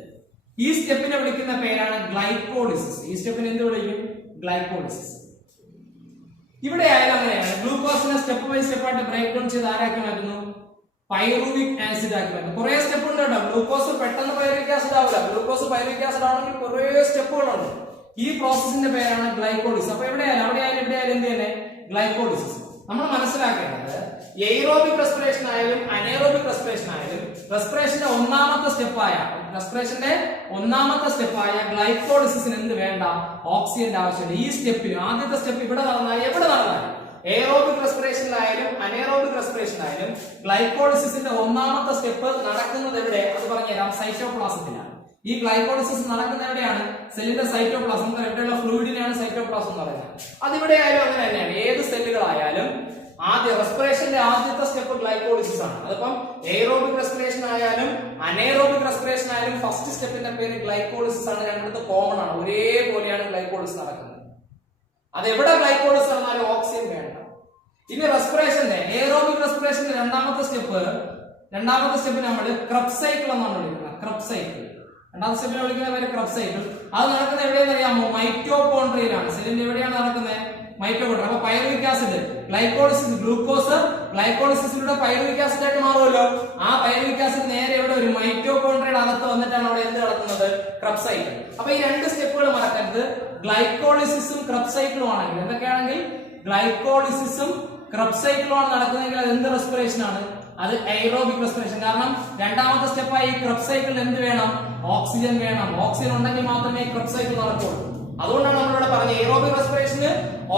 ഈ സ്റ്റെപ്പിനെ വിളിക്കുന്ന പേരാണ് ഗ്ലൈക്കോളിസിസ്. ഈ സ്റ്റെപ്പിനെ എന്ത് വിളിക്കും? ഗ്ലൈക്കോളിസിസ്. ഇവിടെ ആയാലും അങ്ങനെയാണ്. ഗ്ലൂക്കോസിനെ സ്റ്റെപ്പ് ബൈ സ്റ്റെപ്പ് ആയിട്ട് ബ്രേക്ക് ഡൗൺ ചെയ്ത് ആരാക്കി മാറ്റുന്നു? പൈറൂവിക് ആസിഡ് ആക്കി മാറ്റുന്നു. കുറെ സ്റ്റെപ്പ് ഉണ്ട് കേട്ടോ. ഗ്ലൂക്കോസ് പെട്ടെന്ന് പൈറൂവിക് ആസിഡ് ആവില്ല. ഗ്ലൂക്കോസ് പൈറൂവിക് ആസിഡ് ആണെങ്കിൽ കുറെ സ്റ്റെപ്പുകളുണ്ട്. ഈ പ്രോസസ്സിന്റെ പേരാണ് ഗ്ലൈക്കോളിസിസ്. അപ്പൊ എവിടെയായാലും എന്ത് തന്നെ? ഗ്ലൈക്കോളിസിസ്. നമ്മൾ മനസ്സിലാക്കേണ്ടത് എയ്റോബിക് റെസ്പിറേഷൻ ആയാലും അനേറോബിക് റെസ്പിറേഷൻ ആയാലും റെസ്പിറേഷന്റെ ഒന്നാമത്തെ സ്റ്റെപ്പായ ഗ്ലൈക്കോളിസിസിന് എന്ത് വേണ്ട? ഓക്സിജന്റെ ആവശ്യമില്ല. ഈ സ്റ്റെപ്പിന് ആദ്യത്തെ സ്റ്റെപ്പ് ഇവിടെ നടന്നാൽ എവിടെ നടന്നാലും, എയ്റോബിക് റെസ്പിറേഷനിലായാലും അനേറോബിക് റെസ്പിറേഷനിലായാലും ഗ്ലൈക്കോളിസിസിന്റെ ഒന്നാമത്തെ സ്റ്റെപ്പ് നടക്കുന്നത് എവിടെ? അത് പറഞ്ഞുതരാം, സൈറ്റോപ്ലാസത്തിലാണ്. ഈ ഗ്ലൈക്കോളിസിസ് നടക്കുന്ന എവിടെയാണ്? സെല്ലിന്റെ സൈറ്റോപ്ലാസം. എവിടെയുള്ള ഫ്ലൂയിഡിനെയാണ് സൈറ്റോപ്ലാസം എന്ന് പറയുന്നത്. അതിവിടെ ആയാലും അങ്ങനെ തന്നെയാണ്. ഏത് സെല്ലുകളായാലും റെസ്പിറേഷന്റെ ആദ്യത്തെ സ്റ്റെപ്പ് ഗ്ലൈക്കോളിസിസ് ആണ്. അതിപ്പം എയ്റോബിക് റെസ്പിറേഷൻ ആയാലും അനേറോബിക് റെസ്പിറേഷൻ ആയാലും ഫസ്റ്റ് സ്റ്റെപ്പിന്റെ പേര് ഗ്ലൈക്കോളിസിസ് ആണ്. രണ്ടിടത്ത് കോമൺ ആണ്, ഒരേപോലെയാണ് ഗ്ലൈക്കോളിസിസ് നടക്കുന്നത്. അത് എവിടെ ഗ്ലൈക്കോളിസിസ് നടന്നാലും ഓക്സിജൻ വേണ്ട. ഇനി റെസ്പിറേഷന്റെ എയ്റോബിക് റെസ്പിറേഷന്റെ രണ്ടാമത്തെ സ്റ്റെപ്പ് നമ്മൾ ക്രബ് സൈക്കിൾ എന്നാണ് വിളിക്കുന്നത്. ക്രബ് സൈക്കിൾ രണ്ടാമത്തെ സ്റ്റെപ്പിനെ വിളിക്കുന്ന പേര് ക്രബ് സൈക്കിൾ. അത് നടക്കുന്നത് എവിടെയെന്ന് അറിയാമോ? മൈറ്റോകോൺട്രിയയിലാണ്. സെല്ലിന്റെ എവിടെയാണ് നടക്കുന്നത്? മൈറ്റോകോൺട്രിയ. അപ്പൊ പൈറുവിക് ആസിഡ് ഗ്ലൈക്കോളിസിസ് ഗ്ലൂക്കോസ് ഗ്ലൈക്കോളിസിസിലൂടെ പൈറുവിക് ആസിഡ് ആയിട്ട് മാറുമല്ലോ. ആ പൈറുവിക് ആസിഡ് നേരെ ഇവിടെ ഒരു മൈറ്റോകോൺട്രിയയുടെ അകത്ത് വന്നിട്ടാണ് അവിടെ എന്ത് നടക്കുന്നത്? Krebs cycle. അപ്പൊ ഈ രണ്ട് സ്റ്റെപ്പുകൾ മറക്കരുത്. ഗ്ലൈക്കോളിസിസും ക്രബ് സൈക്കിളും ആണെങ്കിൽ എന്തൊക്കെയാണെങ്കിൽ ഗ്ലൈക്കോളിസിസും ക്രബ് സൈക്കിളും ആണ് നടക്കുന്നതെങ്കിൽ അത് എന്ത് റെസ്പിറേഷൻ ആണ്? അത് എയറോബിക് റെസ്പിറേഷൻ. കാരണം രണ്ടാമത്തെ സ്റ്റെപ്പായി ക്രബ് സൈക്കിളിൽ എന്ത് വേണം? ഓക്സിജൻ വേണം. ഓക്സിജൻ ഉണ്ടെങ്കിൽ മാത്രമേ ക്രബ് സൈക്കിൾ നടക്കുള്ളൂ. അതുകൊണ്ടാണ് നമ്മളിവിടെ പറഞ്ഞത് എയറോബിക് റെസ്പിറേഷന്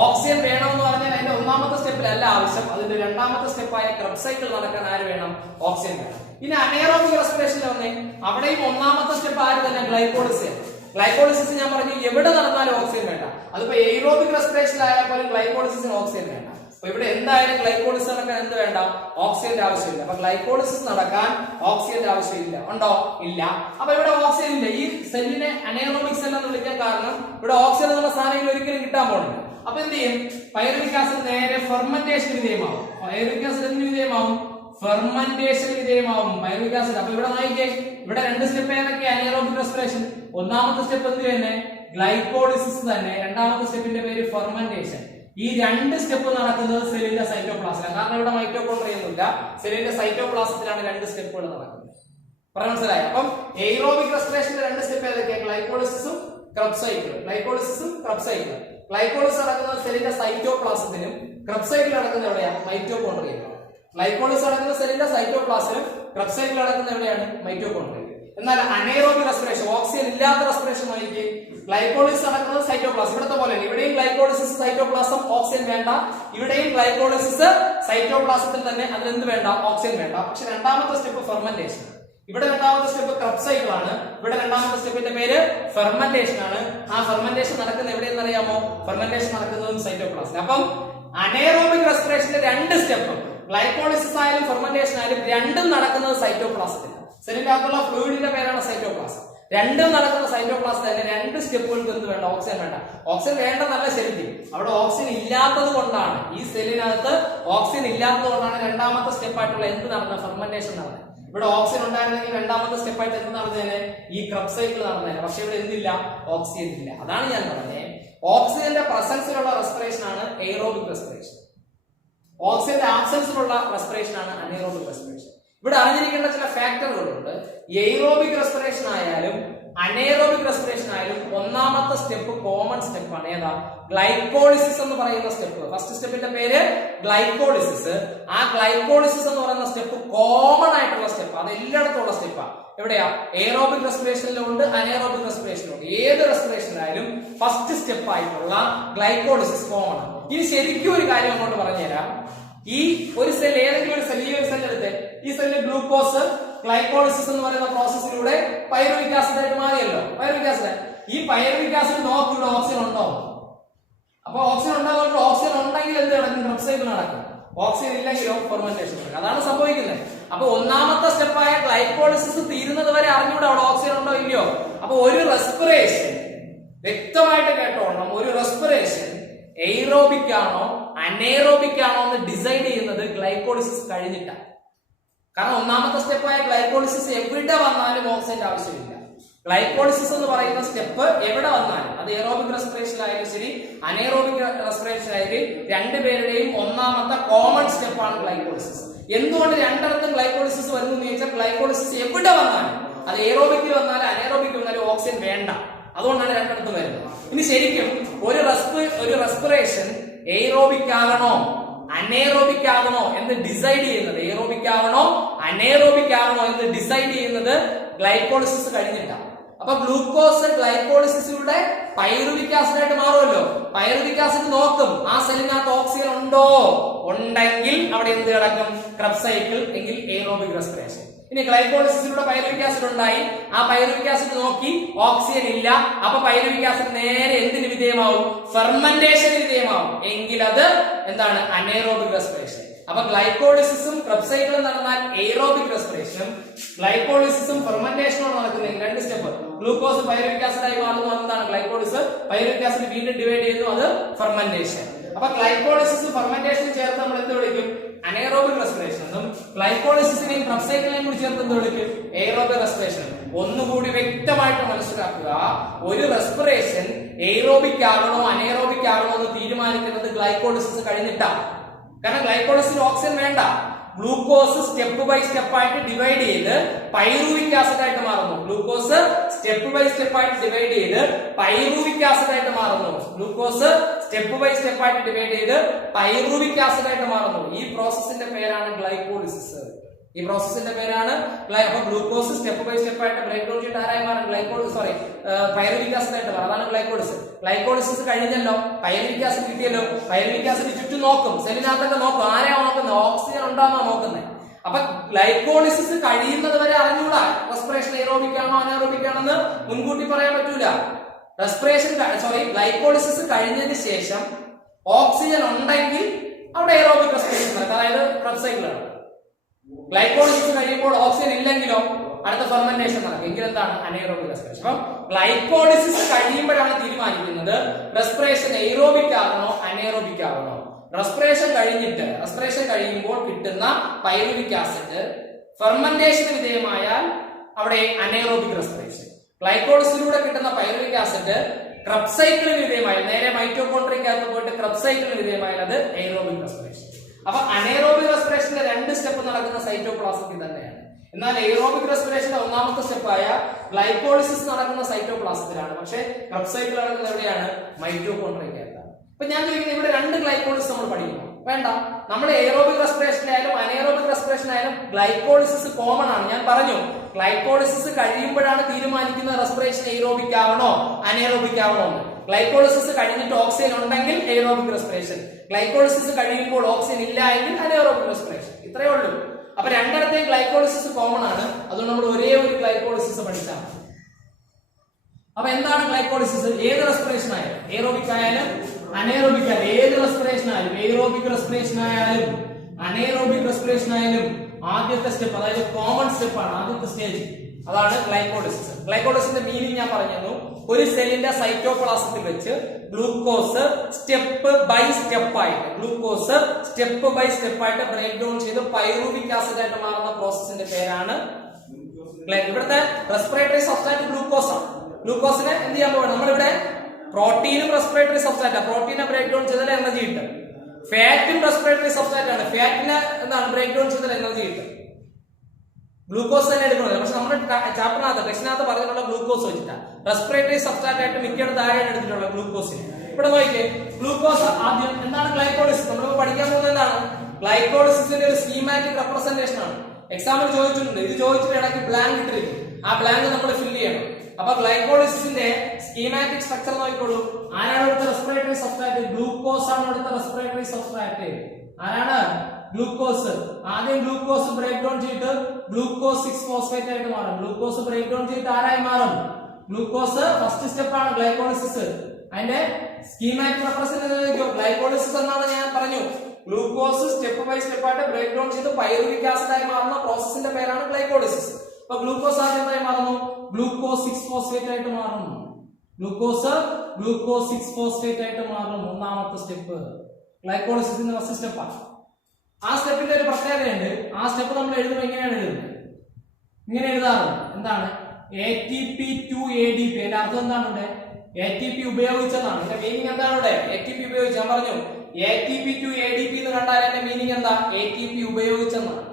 ഓക്സിജൻ വേണമെന്ന് പറഞ്ഞാൽ അതിന്റെ ഒന്നാമത്തെ സ്റ്റെപ്പിലല്ല ആവശ്യം, അതിന്റെ രണ്ടാമത്തെ സ്റ്റെപ്പായ ക്രബ് സൈക്കിൾ നടക്കാൻ ആര് വേണം? ഓക്സിജൻ വേണം. ഇനി അനേറോബിക് റെസ്പിറേഷനിൽ വന്നേ അവിടെയും ഒന്നാമത്തെ സ്റ്റെപ്പ് ആര് തന്നെ? ഗ്ലൈക്കോളിസിസ്. ഗ്ലൈക്കോളിസിസ് ഞാൻ പറഞ്ഞു എവിടെ നടന്നാലും ഓക്സിജൻ വേണ്ട. അതിപ്പോ എയറോബിക് റെസ്പിറേഷനിലായാൽ പോലും ഗ്ലൈക്കോളിസിന് ഓക്സിജൻ വേണ്ട. അപ്പൊ ഇവിടെ എന്തായാലും ഗ്ലൈക്കോളിസിസ് നടക്കാൻ എന്ത് വേണ്ട? ഓക്സിജന്റെ ആവശ്യമില്ല. അപ്പൊ ഗ്ലൈക്കോളിസിസ് നടക്കാൻ ഓക്സിജന്റെ ആവശ്യമില്ല. ഉണ്ടോ? ഇല്ല. അപ്പൊ ഇവിടെ ഓക്സിജൻ ഇല്ല. ഈ സെല്ലിനെ അനേറോബിക് സെൽ എന്ന് വിളിക്കാൻ കാരണം ഇവിടെ ഓക്സിജൻ എന്നുള്ള സാധനം ഒരിക്കലും കിട്ടാൻ പോകുന്നില്ല. അപ്പൊ എന്ത് ചെയ്യും? പൈറുവിക് ആസിഡ് നേരെ ഫെർമെന്റേഷൻ വിധേയമാവും. പൈറുവിക് ആസിഡ് എന്ത് വിധേയമാവും? ഫെർമെന്റേഷൻ വിധേയമാവും പൈറുവിക് ആസിഡ്. അപ്പൊ ഇവിടെ നോക്കിക്കേ, ഇവിടെ രണ്ട് സ്റ്റെപ്പ് ഏതൊക്കെ? Anaerobic respiration. ഒന്നാമത്തെ സ്റ്റെപ്പ് എന്ത് തന്നെ? ഗ്ലൈക്കോളിസിസ് തന്നെ. രണ്ടാമത്തെ സ്റ്റെപ്പിന്റെ പേര് ഫെർമെന്റേഷൻ. ഈ രണ്ട് സ്റ്റെപ്പ് നടക്കുന്നത് സെല്ലിന്റെ സൈറ്റോപ്ലാസത്തിലാണ്. കാരണം ഇവിടെ മൈറ്റോകോൺട്രിയ ഒന്നുമില്ല. സെല്ലിന്റെ സൈറ്റോപ്ലാസത്തിലാണ് രണ്ട് സ്റ്റെപ്പുകൾ നടക്കുന്നത്. പറഞ്ഞു മനസ്സിലായി? അപ്പം എയ്റോബിക് റെസ്പിറേഷന്റെ രണ്ട് സ്റ്റെപ്പ് ഏതൊക്കെയാണ്? ഗ്ലൈക്കോളിസിസും ക്രബ് സൈക്കിളും. ഗ്ലൈക്കോളിസിസും ക്രബ് സൈക്കിളും. ഗ്ലൈക്കോളിസിസ് നടക്കുന്നത് സെല്ലിന്റെ സൈറ്റോപ്ലാസത്തിലും ക്രബ് സൈക്കിൾ നടക്കുന്നത് എവിടെയാണ്? മൈറ്റോകോൺട്രിയയിലാണ്. ഗ്ലൈക്കോളിസിസ് നടക്കുന്നത് സെല്ലിന്റെ സൈറ്റോപ്ലാസത്തിലും ക്രബ് സൈക്കിൾ നടക്കുന്നത് എവിടെയാണ്? മൈറ്റോകോൺട്രിയയിൽ. എന്നാൽ അനേറോബിക് റെസ്പിറേഷൻ ഓക്സിജൻ ഇല്ലാത്ത റെസ്പിറേഷൻ ആയിരിക്കും. ഗ്ലൈക്കോളിസിസ് നടക്കുന്നത് സൈറ്റോപ്ലാസം. ഇവിടത്തെ പോലെ ഇവിടെയും ഗ്ലൈക്കോളിസിസ് സൈറ്റോപ്ലാസം, ഓക്സിജൻ വേണ്ട. ഇവിടെയും ഗ്ലൈക്കോളിസിസ് സൈറ്റോപ്ലാസത്തിൽ തന്നെ, അതിനെന്ത് വേണ്ട? ഓക്സിജൻ വേണ്ട. പക്ഷെ രണ്ടാമത്തെ സ്റ്റെപ്പ് ഫെർമെന്റേഷൻ. ഇവിടെ രണ്ടാമത്തെ സ്റ്റെപ്പ് ക്രബ് സൈക്കിൾ ആണ്. ഇവിടെ രണ്ടാമത്തെ സ്റ്റെപ്പിന്റെ പേര് ഫെർമെന്റേഷൻ ആണ്. ആ ഫെർമെന്റേഷൻ നടക്കുന്നത് എവിടെയെന്ന് അറിയാമോ? ഫെർമെന്റേഷൻ നടക്കുന്നതും സൈറ്റോപ്ലാസം. അപ്പം അനേറോബിക് റെസ്പിറേഷന്റെ രണ്ട് സ്റ്റെപ്പ് ഗ്ലൈക്കോളിസിസ് ആയാലും ഫെർമെന്റേഷൻ ആയാലും രണ്ടും നടക്കുന്നത് സൈറ്റോപ്ലാസത്തിലാണ്. സെല്ലിന്റെ അകത്തുള്ള ഫ്ലൂയിഡിന്റെ പേരാണ് സൈറ്റോപ്ലാസം. രണ്ടും നടക്കുന്ന സൈറ്റോപ്ലാസം തന്നെ. രണ്ട് സ്റ്റെപ്പുകൾക്ക് എന്ത് വേണ്ട? ഓക്സിജൻ വേണ്ട. ഓക്സിജൻ വേണ്ടെന്നല്ല ശരിക്കും, അവിടെ ഓക്സിജൻ ഇല്ലാത്തത് കൊണ്ടാണ്, ഈ സെല്ലിനകത്ത് ഓക്സിജൻ ഇല്ലാത്തത് കൊണ്ടാണ് രണ്ടാമത്തെ സ്റ്റെപ്പായിട്ടുള്ള എന്ത് നടന്നത്? ഫെർമെന്റേഷൻ നടന്നത്. ഇവിടെ ഓക്സിജൻ ഉണ്ടായിരുന്നെങ്കിൽ രണ്ടാമത്തെ സ്റ്റെപ്പായിട്ട് എന്ത് നടന്നേനെ? ഈ ക്രബ് സൈക്കിൾ നടന്നേനെ. പക്ഷെ ഇവിടെ എന്തില്ല? ഓക്സിജൻ ഇല്ല. അതാണ് ഞാൻ പറഞ്ഞത്, ഓക്സിജന്റെ പ്രസൻസിലുള്ള റെസ്പിറേഷൻ ആണ് എയ്റോബിക് റെസ്പിറേഷൻ. ഓക്സിജന്റെ ആബ്സെൻസിലുള്ള റെസ്പിറേഷൻ ആണ് അനേറോബിക് റെസ്പിറേഷൻ. ഇവിടെ അറിഞ്ഞിരിക്കേണ്ട ചില ഫാക്ടറുകളുണ്ട്. എയ്റോബിക് റെസ്പിറേഷൻ ആയാലും അനേറോബിക് റെസ്പിറേഷൻ ആയാലും ഒന്നാമത്തെ സ്റ്റെപ്പ് കോമൺ സ്റ്റെപ്പാണ്. ഏതാ? ഗ്ലൈക്കോളിസിസ് എന്ന് പറയുന്ന സ്റ്റെപ്പ്. ഫസ്റ്റ് സ്റ്റെപ്പിന്റെ പേര് ഗ്ലൈക്കോളിസിസ്. ആ ഗ്ലൈക്കോളിസിസ് എന്ന് പറയുന്ന സ്റ്റെപ്പ് കോമൺ ആയിട്ടുള്ള സ്റ്റെപ്പ്. അത് എല്ലായിടത്തും ഉള്ള സ്റ്റെപ്പാണ്. എവിടെയാ? എയ്റോബിക് റെസ്പിറേഷനിലും ഉണ്ട്, അനേറോബിക് റെസ്പിറേഷനിലും ഉണ്ട്. ഏത് റെസ്പിറേഷനിലായാലും ഫസ്റ്റ് സ്റ്റെപ്പ് ആയിട്ടുള്ള ഗ്ലൈക്കോളിസിസ് കോമൺ ആണ്. ഇനി ശരിക്കും ഒരു കാര്യം അങ്ങോട്ട് പറഞ്ഞുതരാം. ഈ ഒരു സെൽ, ഏതെങ്കിലും ഒരു സെൽ, ഈ ഒരു സെൽ എടുത്ത് ഈ സെല്ലിൽ ഗ്ലൂക്കോസ് ഗ്ലൈക്കോളിസിസ് എന്ന് പറയുന്ന പ്രോസസ്സിലൂടെ പൈറുവിക് ആസിഡ് ആയിട്ട് മാറിയല്ലോ. പൈറുവിക് ആസിഡ്, ഈ പൈറുവിക് ആസിഡ് നോക്ക് ഇവിടെ ഓക്സിജൻ ഉണ്ടോ? അപ്പൊ ഓക്സിജൻ ഉണ്ടാകുമ്പോൾ ഓക്സിജൻ ഉണ്ടെങ്കിൽ എന്ത് നടക്കും? ക്രബ് സൈക്കിൾ നടക്കും. ഓക്സിജൻ ഇല്ലെങ്കിലോ ഫെർമെന്റേഷൻ നടക്കും. അതാണ് സംഭവിക്കുന്നത്. അപ്പൊ ഒന്നാമത്തെ സ്റ്റെപ്പായ ഗ്ലൈക്കോളിസിസ് തീരുന്നത് വരെ അറിഞ്ഞൂടെ അവിടെ ഓക്സിജൻ ഉണ്ടോ ഇല്ലയോ. അപ്പൊ ഒരു റെസ്പിറേഷൻ വ്യക്തമായിട്ട് കേട്ടോണം, ഒരു റെസ്പിറേഷൻ എയ്റോബിക് ആണോ അനേറോബിക് ആണോ എന്ന് ഡിസൈഡ് ചെയ്യുന്നത് ഗ്ലൈക്കോളിസിസ് കഴിഞ്ഞിട്ടാണ്. കാരണം ഒന്നാമത്തെ സ്റ്റെപ്പായ ഗ്ലൈക്കോളിസിസ് എവിടെ വന്നാലും ഓക്സിജന്റെ ആവശ്യമില്ല. ഗ്ലൈക്കോളിസിസ് എന്ന് പറയുന്ന സ്റ്റെപ്പ് എവിടെ വന്നാലും, അത് എയറോബിക് റെസ്പിറേഷനിലായാലും ശരി അനേറോബിക് റെസ്പിറേഷനിലായാലും രണ്ടുപേരുടെയും ഒന്നാമത്തെ കോമൺ സ്റ്റെപ്പാണ് ഗ്ലൈക്കോളിസിസ്. എന്തുകൊണ്ട് രണ്ടിടത്തും ഗ്ലൈക്കോളിസിസ് വരുന്നു എന്ന് ചോദിച്ചാൽ ഗ്ലൈക്കോളിസിസ് എവിടെ വന്നാലും, അത് എയറോബിക്കിൽ വന്നാലും അനേറോബിക്കിൽ വന്നാലും ഓക്സിജൻ വേണ്ട. അതുകൊണ്ടാണ് രണ്ടിടത്തും വരുന്നത്. ഇനി ശരിക്കും ഒരു റെസ്പിറേഷൻ എയ്റോബിക് ആകണോ അനേറോബിക് ആകണോ എന്ന് ഡിസൈഡ് ചെയ്യുന്നത്, എയ്റോബിക് ആകണോ അനേറോബിക് ആകണോ എന്ന് ഡിസൈഡ് ചെയ്യുന്നത് ഗ്ലൈക്കോളിസിസ് കഴിഞ്ഞിട്ടാണ്. അപ്പൊ ഗ്ലൂക്കോസ് ഗ്ലൈക്കോളിസിസിലൂടെ പൈറുവിക് ആസിഡ് ആയിട്ട് മാറുമല്ലോ. പൈറുവിക് ആസിഡ് നോക്കും ആ സെല്ലിനകത്ത് ഓക്സിജൻ ഉണ്ടോ, ഉണ്ടെങ്കിൽ അവിടെ എന്ത് കിടക്കും? ക്രബ് സൈക്കിൾ, എങ്കിൽ എയ്റോബിക് റെസ്പിറേഷൻ. ഇനി ഗ്ലൈക്കോളിസിസിലൂടെ പൈറുവിക് ആസിഡ് ഉണ്ടായി, ആ പൈറുവിക് ആസിഡ് നോക്കി ഓക്സിജൻ ഇല്ല, അപ്പൊ പൈറുവിക് ആസിഡ് നേരെ എന്തിന് വിധേയമാവും? ഫെർമെന്റേഷൻ വിധേയമാവും. എങ്കിൽ അത് എന്താണ്? Anaerobic respiration. അപ്പൊ ഗ്ലൈക്കോളിസിസും ക്രബ് സൈക്കിളും നടന്നാൽ എയ്റോബിക് റെസ്പിറേഷനും ഗ്ലൈക്കോളിസിസും ഫെർമെന്റേഷനും നടക്കുന്നത് രണ്ട് സ്റ്റെപ്പ്. ഗ്ലൂക്കോസ് പൈറുവിക് ആസിഡ് ആയി മാറുന്നു, എന്താണ്? ഗ്ലൈക്കോളിസ്. പൈറുവിക് ആസിഡ് വീണ്ടും ഡിവൈഡ് ചെയ്യുന്നു, അത് ഫെർമെന്റേഷൻ. അപ്പൊ ഗ്ലൈക്കോളിസിസും ഫെർമെന്റേഷനും ചേർത്ത് നമ്മൾ എന്ത് വിളിക്കും? അനേറോബിക് റെസ്പിറേഷൻ എന്നും ഗ്ലൈക്കോളിസിസിനെയും ക്രബ് സൈക്കിളിനെയും കൂടി ചേർത്ത് എന്ത് വിളിക്കും? Aerobic respiration. ഒന്നുകൂടി വ്യക്തമായിട്ട് മനസ്സിലാക്കുക, ഒരു റെസ്പിറേഷൻ എയ്റോബിക് ആകണോ അനേറോബിക് ആകണോ എന്ന് തീരുമാനിക്കുന്നത് ഗ്ലൈക്കോളിസിസ് കഴിഞ്ഞിട്ടാണ്. കാരണം ഗ്ലൈക്കോളിസിന് ഓക്സിജൻ വേണ്ട. ഗ്ലൂക്കോസ് സ്റ്റെപ്പ് ബൈ സ്റ്റെപ്പ് ആയിട്ട് ഡിവൈഡ് ചെയ്ത് പൈറൂവിക് ആസിഡ് ആയിട്ട് മാറുന്നു. ഗ്ലൂക്കോസ് സ്റ്റെപ്പ് ബൈ സ്റ്റെപ്പ് ആയിട്ട് ഡിവൈഡ് ചെയ്ത് പൈറൂവിക് ആസിഡ് ആയിട്ട് മാറുന്നു. ഗ്ലൂക്കോസ് സ്റ്റെപ്പ് ബൈ സ്റ്റെപ്പ് ആയിട്ട് ഡിവൈഡ് ചെയ്ത് പൈറൂവിക് ആസിഡ് ആയിട്ട് മാറുന്നു. ഈ പ്രോസസ്സിന്റെ പേരാണ് ഗ്ലൈക്കോളിസിസ്. ഈ പ്രോസസ്സിന്റെ പേരാണ് ഗ്ലൂക്കോസ് സ്റ്റെപ്പ് ബൈ സ്റ്റെപ്പ് ആയിട്ട് ബ്രേക്ക് ഡൗൺ ചെയ്തിട്ട് ആരായി മാറും? പൈറുവിക് ആസിഡ് ആയിട്ട് മാറും. അതാണ് ഗ്ലൈക്കോളിസിസ്. ഗ്ലൈക്കോളിസിസ് കഴിഞ്ഞല്ലോ, പൈറുവിക് ആസിഡ് കിട്ടിയല്ലോ. പൈറുവിക് ആസിഡ് ചുറ്റും നോക്കും, സെല്ലിനകത്തൊക്കെ നോക്കും, ആരെയാ നോക്കുന്നത്? ഓക്സിജൻ ഉണ്ടാകുന്ന നോക്കുന്നത്. അപ്പൊ ഗ്ലൈക്കോളിസിസ് കഴിയുന്നത് വരെ അറിഞ്ഞൂടാ റെസ്പിറേഷൻ എയ്റോബിക് ആണോ അനേറോബിക് ആണെന്ന് മുൻകൂട്ടി പറയാൻ പറ്റൂല. ഗ്ലൈക്കോളിസിസ് കഴിഞ്ഞതിന് ശേഷം ഓക്സിജൻ ഉണ്ടെങ്കിൽ അവിടെ എയ്റോബിക് റെസ്പിറേഷൻ നടക്കും, അതായത് ക്രബ് സൈക്കിളാണ്. ഗ്ലൈക്കോളിസിസ് കഴിയുമ്പോൾ ഓക്സിജൻ ഇല്ലെങ്കിലോ അടുത്ത ഫെർമെന്റേഷൻ നടക്കും. എങ്കിൽ എന്താണ്? Anaerobic respiration. അപ്പം ഗ്ലൈക്കോളിസിസ് കഴിയുമ്പോഴാണ് തീരുമാനിക്കുന്നത് റെസ്പിറേഷൻ എയ്റോബിക് ആകണോ അനേറോബിക് ആകണോ. റെസ്പിറേഷൻ കഴിയുമ്പോൾ കിട്ടുന്ന പൈറുവിക് ആസിഡ് ഫെർമെന്റേഷന് വിധേയമായാൽ അവിടെ അനേറോബിക് റെസ്പിറേഷൻ. ഗ്ലൈക്കോളിസിലൂടെ കിട്ടുന്ന പൈറുവിക് ആസിഡ് ക്രബ് സൈക്കിളിന് വിധേയമായാൽ, നേരെ മൈറ്റോകോൺട്രിയക്കകത്ത് പോയിട്ട് ക്രബ് സൈക്കിളിന് വിധേയമായാൽ അത് എയ്റോബിക് റെസ്പിറേഷൻ. അപ്പൊ അനേറോബിക് റെസ്പിറേഷന്റെ 2 സ്റ്റെപ്പ് നടക്കുന്ന സൈറ്റോപ്ലാസത്തിൽ തന്നെയാണ്. എന്നാൽ എയ്റോബിക് റെസ്പിറേഷന്റെ 1ാമത്തെ സ്റ്റെപ്പായ ഗ്ലൈക്കോളിസിസ് നടക്കുന്ന സൈറ്റോപ്ലാസത്തിലാണ്. പക്ഷേ ക്രബ് സൈക്കിൾ നടക്കുന്നത് എവിടെയാണ്? മൈറ്റോകോൺട്രിയക്കകത്താണ്. അപ്പൊ ഞാൻ ചോദിക്കുന്നത്, ഇവിടെ 2 ഗ്ലൈക്കോളിസിസ് നമ്മൾ പഠിക്കണം വേണ്ട? നമ്മുടെ എയ്റോബിക് റെസ്പിറേഷനായാലും അനേറോബിക് റെസ്പിറേഷനായാലും ഗ്ലൈക്കോളിസിസ് കോമൺ ആണ്. ഞാൻ പറഞ്ഞു ഗ്ലൈക്കോളിസിസ് കഴിയുമ്പോഴാണ് തീരുമാനിക്കുന്നത് റെസ്പിറേഷൻ എയ്റോബിക് ആവണോ അനേറോബിക് ആവണോ എന്ന്. ഗ്ലൈക്കോളിസിസ് കഴിഞ്ഞിട്ട് ഓക്സിജൻ ഉണ്ടെങ്കിൽ എയ്റോബിക് റെസ്പിറേഷൻ, ഗ്ലൈക്കോളിസിസ് കഴിയുമ്പോൾ ഓക്സിജൻ ഇല്ല എങ്കിൽ അനേറോബിക് റെസ്പിറേഷൻ. ഇത്രയേ ഉള്ളൂ. അപ്പൊ രണ്ടിടത്തെയും ഗ്ലൈക്കോളിസിസ് കോമൺ ആണ്. അതുകൊണ്ട് നമ്മൾ ഒരേ ഒരു ഗ്ലൈക്കോളിസിസ് പഠിച്ചാൽ മതി. അപ്പൊ എന്താണ് ഗ്ലൈക്കോളിസിസ്? ഏത് റെസ്പിറേഷൻ ആയാലും, എയ്റോബിക് ആയാലും അനേറോബിക് ആയാലും, ഏത് റെസ്പിറേഷൻ ആയാലും, എയ്റോബിക് റെസ്പിറേഷൻ ആയാലും അനേറോബിക് റെസ്പിറേഷൻ ആയാലും ആദ്യത്തെ സ്റ്റെപ്പ്, അതായത് കോമൺ സ്റ്റെപ്പ് ആണ് ആദ്യത്തെ സ്റ്റേജ്, അതാണ് ഗ്ലൈക്കോളിസിസ്. ഗ്ലൈക്കോളിസിന്റെ മീനിങ് ഞാൻ പറഞ്ഞു. ഒരു സെല്ലിന്റെ സൈറ്റോപ്ലാസത്തിൽ വെച്ച് ഗ്ലൂക്കോസ് സ്റ്റെപ്പ് ബൈ സ്റ്റെപ്പ് ആയിട്ട് ബ്രേക്ക് ഡൗൺ ചെയ്ത് പൈറുവിക് ആസിഡ് ആയിട്ട് മാറുന്ന പ്രോസസ്സിന്റെ പേരാണ് ഇവിടുത്തെ റെസ്പിറേറ്ററി സബ്സ്ട്രാറ്റ് ഗ്ലൂക്കോസ് ആണ്. ഗ്ലൂക്കോസിനെ എന്ത് ചെയ്യാൻ പോകുന്നത്? നമ്മളിവിടെ പ്രോട്ടീനും റെസ്പിറേറ്ററി സബ്സ്ട്രാറ്റ്, പ്രോട്ടീനെ ബ്രേക്ക് ഡൗൺ ചെയ്താൽ എനർജി കിട്ടും. ഫാറ്റും റെസ്പിറേറ്ററി സബ്സ്ട്രാറ്റ് ആണ്, ഫാറ്റിനെ എന്താണ് ബ്രേക്ക് ഡൗൺ ചെയ്താൽ എനർജി കിട്ടും. ഗ്ലൂക്കോസ് തന്നെ എടുക്കുന്നത്. പക്ഷെ നമ്മുടെ ചാപ്റ്ററിനകത്ത് ടെക്സ്റ്റിനകത്ത് പറഞ്ഞിട്ടുള്ള ഗ്ലൂക്കോസ് വെച്ചിട്ടാണ്. റെസ്പിറേറ്ററി സബ്സ്ട്രാറ്റ് ആയിട്ട് മിക്കയിടത്ത് താഴെയാണ് എടുത്തിട്ടുള്ള ഗ്ലൂക്കോസിന്. ഇവിടെ നോക്കിയേ, ഗ്ലൂക്കോസ് ആദ്യം എന്താണ് ഗ്ലൈക്കോളിസിസ്? നമ്മൾ പഠിക്കാൻ പോകുന്നത് എന്താണ്? ഗ്ലൈക്കോളിസിന്റെ ഒരു സ്കീമാറ്റിക് റെപ്രസെന്റേഷൻ ആണ്. എക്സാമിൽ ചോദിച്ചിട്ടുണ്ട്. ഇത് ചോദിച്ചിട്ട് ഇടയ്ക്ക് ബ്ലാങ്ക് ഇട്ടിരിക്കും. ആ ബ്ലാങ്ക് നമ്മൾ ഫില്ല് ചെയ്യണം. അപ്പൊ ഗ്ലൈക്കോളിസിന്റെ സ്കീമാറ്റിക് സ്ട്രക്ചർ നോക്കിക്കോളൂ. ആരാണ് ഇവിടുത്തെ റെസ്പിറേറ്ററി സബ്സ്ട്രാറ്റ്? ഗ്ലൂക്കോസ് ആണ് ഇവിടുത്തെ റെസ്പിറേറ്ററി സബ്സ്ട്രാറ്റ്. ആരാണ്? ഗ്ലൂക്കോസ്. ആദ്യം ഗ്ലൂക്കോസ് ബ്രേക്ക് ഡൗൺ ചെയ്തിട്ട് ഗ്ലൂക്കോസ് 6-ഫോസ്ഫേറ്റ് ആയിട്ട് മാറും. ഗ്ലൂക്കോസ് ബ്രേക്ക് ഡൗൺ ചെയ്തിട്ട് ആരായി മാറും? ഗ്ലൂക്കോസ് ഫസ്റ്റ് സ്റ്റെപ്പ് ആണ് ഗ്ലൈക്കോളിസിസ്. അതിന്റെ സ്കീമാറ്റിക് റെപ്രസെന്റേഷൻ ഗ്ലൈക്കോളിസിസ് എന്നാണ് ഞാൻ പറഞ്ഞു. ഗ്ലൂക്കോസ് സ്റ്റെപ്പ് ബൈ സ്റ്റെപ്പ് ആയിട്ട് ബ്രേക്ക് ഡൗൺ ചെയ്ത് പൈറുവിക് ആസിഡ് ആയി മാറുന്ന പ്രോസസ്സിന്റെ പേരാണ് ഗ്ലൈക്കോളിസിസ്. അപ്പൊ ഗ്ലൂക്കോസ് ആദ്യമായി മാറുന്നു, ഗ്ലൂക്കോസ് 6-ഫോസ്ഫേറ്റ് ആയിട്ട് മാറുന്നു. ഗ്ലൂക്കോസ് 6-ഫോസ്ഫേറ്റ് ആയിട്ട് മാറും. 1ാമത്തെ സ്റ്റെപ്പ് ഗ്ലൈക്കോളിസിന്റെ ഫസ്റ്റ് സ്റ്റെപ്പാണ്. ആ സ്റ്റെപ്പിന്റെ ഒരു പ്രത്യേകതയുണ്ട്. ആ സ്റ്റെപ്പ് നമ്മൾ എഴുതുമ്പോൾ എങ്ങനെയാണ് എഴുതുന്നത്? ഇങ്ങനെ എഴുതാറുണ്ട്. എന്താണ്? ATP-to-ADP. എന്റെ അർത്ഥം എന്താണ്? ഇവിടെ ATP ഉപയോഗിച്ചതാണ്. എന്റെ മീനിങ് എന്താണ്? ഇവിടെ ATP ഉപയോഗിച്ച് ഞാൻ പറഞ്ഞു ATP-to-ADP എന്ന് കണ്ടാൽ എന്റെ മീനിങ് എന്താ? ATP ഉപയോഗിച്ചെന്നാണ്.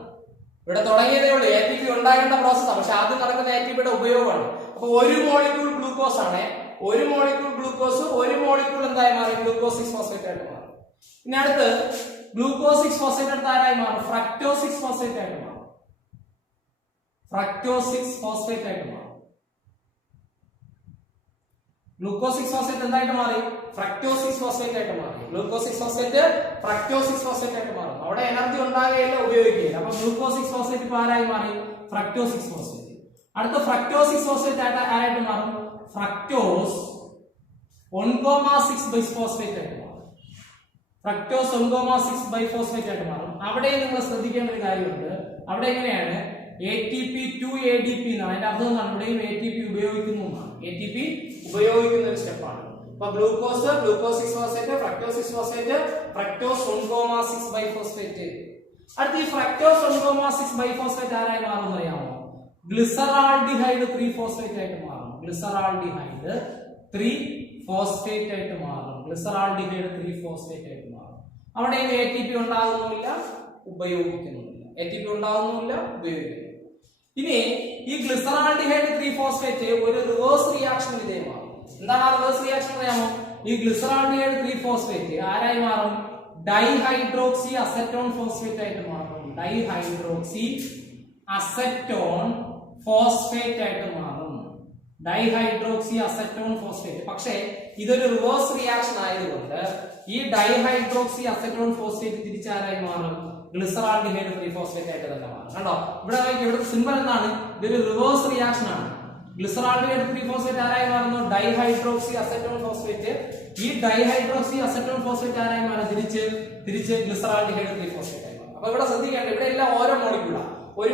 ഇവിടെ തുടങ്ങിയതേ ഉള്ളൂ. ATP ഉണ്ടാകേണ്ട പ്രോസസ്സാണ്. പക്ഷെ ആദ്യം നടക്കുന്ന ATPയുടെ ഉപയോഗമാണ്. അപ്പൊ ഒരു മോളിക്യൂൾ ഗ്ലൂക്കോസ് ആണ്. ഒരു മോളിക്യൂൾ ഗ്ലൂക്കോസ് ഒരു മോളിക്യൂൾ എന്തായി മാറി? ഗ്ലൂക്കോസ് 6-ഫോസ്ഫേറ്റ് ആയിട്ട് മാറും. ഇനി അടുത്ത് ഗ്ലൂക്കോസ് 6-ഫോസ്ഫേറ്റ് അടുത്ത് ആരായി മാറും? ഫ്രക്ടോസ് 6-ഫോസ്ഫേറ്റ് ആയിട്ട് മാറും. ഫ്രക്ടോസ് 6-ഫോസ്ഫേറ്റ് ആയിട്ട് മാറും. ഗ്ലൂക്കോസ് 6-ഫോസ്ഫേറ്റ് എന്തായിട്ട് മാറി? ഫ്രക്ടോസ് 6-ഫോസ്ഫേറ്റ് ആയിട്ട് മാറി. ഗ്ലൂക്കോസ് 6-ഫോസ്ഫേറ്റ് ഫ്രക്ടോസ് 6-ഫോസ്ഫേറ്റ് ആയിട്ട് മാറും. അവിടെ എനർജി ഉണ്ടാകുകയില്ല, ഉപയോഗിക്കുകയില്ല. അപ്പൊ ഗ്ലൂക്കോസ് 6-ഫോസ്ഫേറ്റ് ഇപ്പൊ ആരായി മാറി? ഫ്രക്ടോസ് 6-ഫോസ്ഫേറ്റ്. അടുത്ത ഫ്രക്ടോസ് 6-ഫോസ്ഫേറ്റ് ആരായിട്ട് മാറും? ഫ്രക്ടോസ് 1,6-ബൈഫോസ്ഫേറ്റ് ആയിട്ട് മാറും. ഫ്രക്ടോസ് 1,6-ബൈഫോസ്ഫേറ്റ് ആയിട്ട് മാറും. അവിടെ നിങ്ങൾ ശ്രദ്ധിക്കേണ്ട ഒരു കാര്യമുണ്ട്. അവിടെ എങ്ങനെയാണ്? ATP-to-ADP എന്നാണ്. അതിന്റെ അർത്ഥം എന്താണ്? ഇവിടെയും ATP ഉപയോഗിക്കുന്നു എന്നാണ്. ATP ഉപയോഗിക്കുന്ന ഒരു സ്റ്റെപ്പാണ്. അപ്പൊ ഗ്ലൂക്കോസ് 6-ഫോസ്ഫേറ്റ്, ഫ്രക്ടോസ് 6-ഫോസ്ഫേറ്റ്, ഫ്രക്ടോസ് 1,6-ബൈഫോസ്ഫേറ്റ്. അടുത്ത ഈ ഫ്രക്ടോസ് 1,6-ബൈഫോസ്ഫേറ്റ് ആരായി മാറും അറിയാമോ? ഗ്ലിസറാൾഡിഹൈഡ് 3-ഫോസ്ഫേറ്റ് ആയിട്ട് മാറും. ഗ്ലിസറാൾഡിഹൈഡ് 3 ഫോസ്ഫേറ്റ് ആയിട്ട് മാറും. ഗ്ലിസറാൾഡിഹൈഡ് 3 ഫോസ്ഫേറ്റ് ആയിട്ട് മാറും. അവിടെ ATP ഉണ്ടാകുന്നില്ല, ഉപയോഗിക്കുന്നില്ല. ATP ഉണ്ടാകുന്നില്ല, ഉപയോഗിക്കുന്നില്ല. ഇനി ഈ ഗ്ലിസറാൾഡിഹൈഡ് 3 ഫോസ്ഫേറ്റ് ഒരു റിവേഴ്സ് റിയാക്ഷൻ വിധേയമാകും. എന്താണ് ആ റിവേഴ്സ് റിയാക്ഷൻ അറിയാമോ? ഈ ഗ്ലിസറാൾഡിഹൈഡ് 3 ഫോസ്ഫേറ്റ് ആരായി മാറും? ഡൈഹൈഡ്രോക്സി അസറ്റോൺ ഫോസ്ഫേറ്റ് ആയിട്ട് മാറും. ഡൈഹൈഡ്രോക്സി അസറ്റോൺ ഫോസ്ഫേറ്റ് ആയിട്ട് മാറും. Dihydroxy acetone phosphate. പക്ഷേ ഇതൊരു റിവേഴ്സ് റിയാക്ഷൻ ആയതുകൊണ്ട് ഈ ഡൈഹൈഡ്രോക്സി അസറ്റോൺ ഫോസ്ഫേറ്റ് തിരിച്ചാരായി മാറും? ഗ്ലിസറാൾഡിഹൈഡ് 3 ഫോസ്ഫേറ്റ് ആയിട്ട് തന്നെ മാറും. കണ്ടോ ഇവിടുത്തെ സിമ്പൽ എന്താണ്? ഇതൊരു റിവേഴ്സ് റിയാക്ഷൻ ആണ്. ഗ്ലിസറാൾഡിഹൈഡ് 3 ഫോസ്ഫേറ്റ് ആരായി മാറുന്നു? Dihydroxy acetone phosphate. ഈ ഡൈഹൈഡ്രോക്സി അസറ്റോൺ ഫോസ്ഫേറ്റ് ആരായി മാറും? തിരിച്ച് ഗ്ലിസറാൾഡിഹൈഡ് 3 ഫോസ്ഫേറ്റ് ആയി മാറും. അപ്പൊ ഇവിടെ ശ്രദ്ധിക്കേണ്ട, ഇവിടെ എല്ലാം ഓരോ മോളിക്യൂളാണ്. ഒരു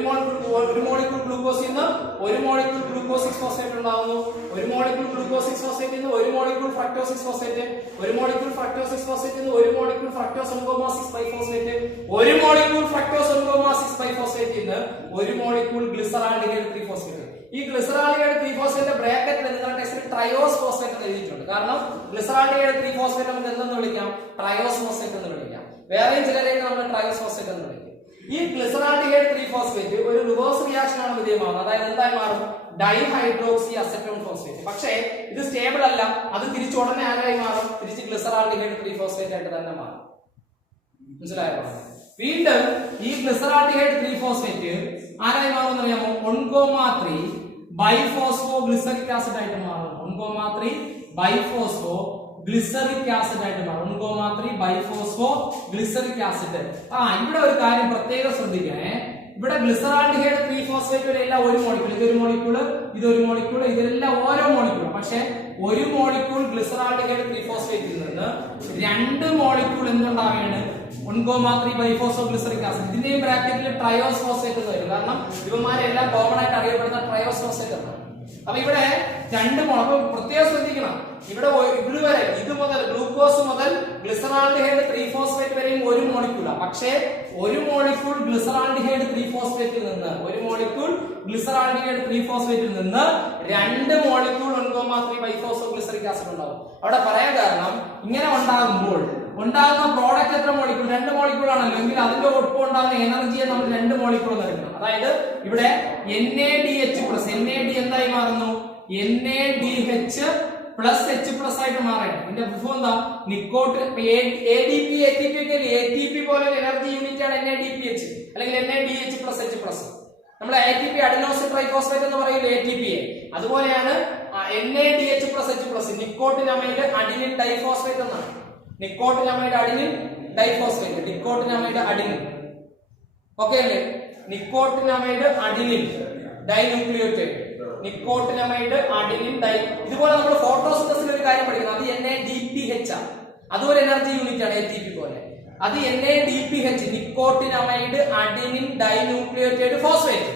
മോളിക്യൂൾ ഗ്ലൂക്കോസിൽ നിന്ന് ഒരു മോളിക്യൂൾ ഗ്ലൂക്കോസ് 6 ഫോസ്ഫേറ്റ് ഉണ്ടാവുന്നു. ഒരു മോളിക്യൂൾ ഗ്ലൂക്കോസ് 6 ഫോസ്ഫേറ്റിൽ നിന്ന് ഒരു മോളിക്യൂൾ ഫ്രക്ടോസ് 6 ഫോസ്ഫേറ്റ്. ഒരു മോളിക്യൂൾ ഫ്രക്ടോസ് 6 ഫോസ്ഫേറ്റിൽ നിന്ന് ഒരു മോളിക്യൂൾ ഫ്രക്ടോസ് 1,6 ബൈഫോസ്ഫേറ്റ്. ഒരു മോളിക്യൂൾ ഫ്രക്ടോസ് 1,6 ബൈഫോസ്ഫേറ്റിൽ നിന്ന് ഒരു മോളിക്യൂൾ ഗ്ലിസറാൾഡിഹൈഡ് 3 ഫോസ്ഫേറ്റ്. ഈ ഗ്ലിസറാൾഡിഹൈഡ് 3 ഫോസ്ഫേറ്റ് ബ്രാക്കറ്റിൽ നിങ്ങളുടെ ടെക്സ്റ്റിൽ ട്രയോസ് ഫോസ്ഫേറ്റ് എന്ന് എഴുതിയിട്ടുണ്ട്. കാരണം ഗ്ലിസറാൾഡിഹൈഡ് 3 ഫോസ്ഫേറ്റ് നമുക്ക് എന്തെന്ന് വിളിക്കാം? ട്രയോസ് ഫോസ്ഫേറ്റ് എന്ന് വിളിക്കാം. വേറെയും ചിലരെയൊക്കെ നമ്മൾ ട്രയോസ് ഫോസ്ഫേറ്റ് എന്ന് വിളിക്കും. ഈ ഗ്ലിസറാൾഡിഹൈഡ് 3 ഫോസ്ഫേറ്റ് ഒരു റിവേഴ്സ് റിയാക്ഷൻ ആണ് വിധേയമാകുന്നത്. അതായത് എന്തായി മാറും? Dihydroxy acetone phosphate. പക്ഷേ ഇത് സ്റ്റേബിൾ അല്ല. അത് തിരിച്ച് ഉടനെ ആരായി മാറും? തിരിച്ച് ഗ്ലിസറാൾഡിഹൈഡ് 3 ഫോസ്ഫേറ്റ് ആയിട്ട് തന്നെ മാറും. മനസ്സിലായോ? വീണ്ടും ഈ ഗ്ലിസറാൾഡിഹൈഡ് 3 ഫോസ്ഫേറ്റ് ആരായി മാറും എന്നറിയാമോ? 1,3 ബൈഫോസ്ഫോ ഗ്ലിസറിക് ആസിഡ് ആയിട്ട് മാറും. 1,3 ബൈഫോസ്ഫോ ഗ്ലിസറിക് ആസിഡ് ആയിട്ട് മാറും. 1,3 ബൈഫോസ്ഫോ ഗ്ലിസറിക് ആസിഡ്. ഇവിടെ ഒരു കാര്യം പ്രത്യേകം ശ്രദ്ധിക്കണേ. ഇവിടെ ഗ്ലിസറാൾഡിഹൈഡ് 3 ഫോസ്ഫേറ്റുകളെല്ലാം ഒരു മോളിക്യൂൾ, ഇതൊരു മോളിക്യൂള്, ഇതൊരു മോളിക്യൂള്, ഇതെല്ലാം ഓരോ മോളിക്യൂൾ. പക്ഷെ ഒരു മോളിക്യൂൾ ഗ്ലിസറാൾഡിഹൈഡ് 3 ഫോസ്ഫേറ്റിൽ നിന്ന് 2 മോളിക്യൂൾ എന്തുണ്ടാവുകയാണ്? 1,3 ബൈഫോസ്ഫോ ഗ്ലിസറിക് ആസിഡ്. ഇതിന്റെയും ബ്രാക്കറ്റിൽ ട്രയോസ് ഫോസ്ഫേറ്റ് എന്ന് വരും. കാരണം ഇവന്മാരെല്ലാം കോമൺ ആയിട്ട് അറിയപ്പെടുന്ന ട്രയോസ് ഫോസ്ഫേറ്റ് ആണ്. അപ്പൊ ഇവിടെ 2 മോൾ. അപ്പൊ പ്രത്യേകം ശ്രദ്ധിക്കണം, ഇവിടെ ഇതുവരെ ഇത് മുതൽ ഗ്ലൂക്കോസ് മുതൽ ഗ്ലിസറാൾഡിഹൈഡ് 3 ഫോസ്ഫേറ്റ് വരെയും ഒരു മോളിക്യൂളാണ്. പക്ഷേ ഒരു മോളിക്യൂൾ ഗ്ലിസറാൾഡിഹൈഡ് 3 ഫോസ്ഫേറ്റിൽ നിന്ന് 2 മോളിക്യൂൾ 1,3 ബൈഫോസ്ഫോ ഗ്ലിസറിക് ആസിഡ് ഉണ്ടാവും. അവിടെ പറയാൻ കാരണം ഇങ്ങനെ ഉണ്ടാകുന്ന പ്രോഡക്റ്റ് എത്ര മോളിക്യൂൾ? 2 മോളിക്യൂൾ ആണല്ലോ. എങ്കിൽ അതിന്റെ ഒപ്പം ഉണ്ടാകുന്ന എനർജിയെ നമ്മൾ 2 മോളിക്യൂൾ എന്ന് എടുക്കണം. അതായത് ഇവിടെ NADH+, NAD എന്തായി മാറുന്നു? NADH പ്ലസ് H+ ആയിട്ട് മാറണം. ഇതിന്റെ പ്രൂഫ് എന്താ? നിക്കോട്ടിൻ ADP ATP ഒക്കെ ATP പോലെ എനർജി യൂണിറ്റ് ആണ് NADPH അല്ലെങ്കിൽ NADH പ്ലസ് H+. നമ്മൾ ATP അഡിനോസിൻ ട്രൈഫോസ്ഫേറ്റ് എന്ന് പറയുന്നത് ATP. അതുപോലെയാണ് NADH plus H+, nicotinamide adenine diphosphate എന്നാണ്. Nicotinamide adenine diphosphate, nicotinamide adenine. Okay അല്ലേ? Nicotinamide adenine dinucleotide, nicotinamide adenine di. ഇതുപോലെ നമ്മൾ ഫോട്ടോസിന്തസിൽ ഒരു കാര്യം പഠിക്കുന്നത്, അത് NADPH ആണ്. അതുപോലെ എനർജി യൂണിറ്റ് ആണ് ATP പോലെ. അത് NADPH, nicotinamide adenine dinucleotide phosphate.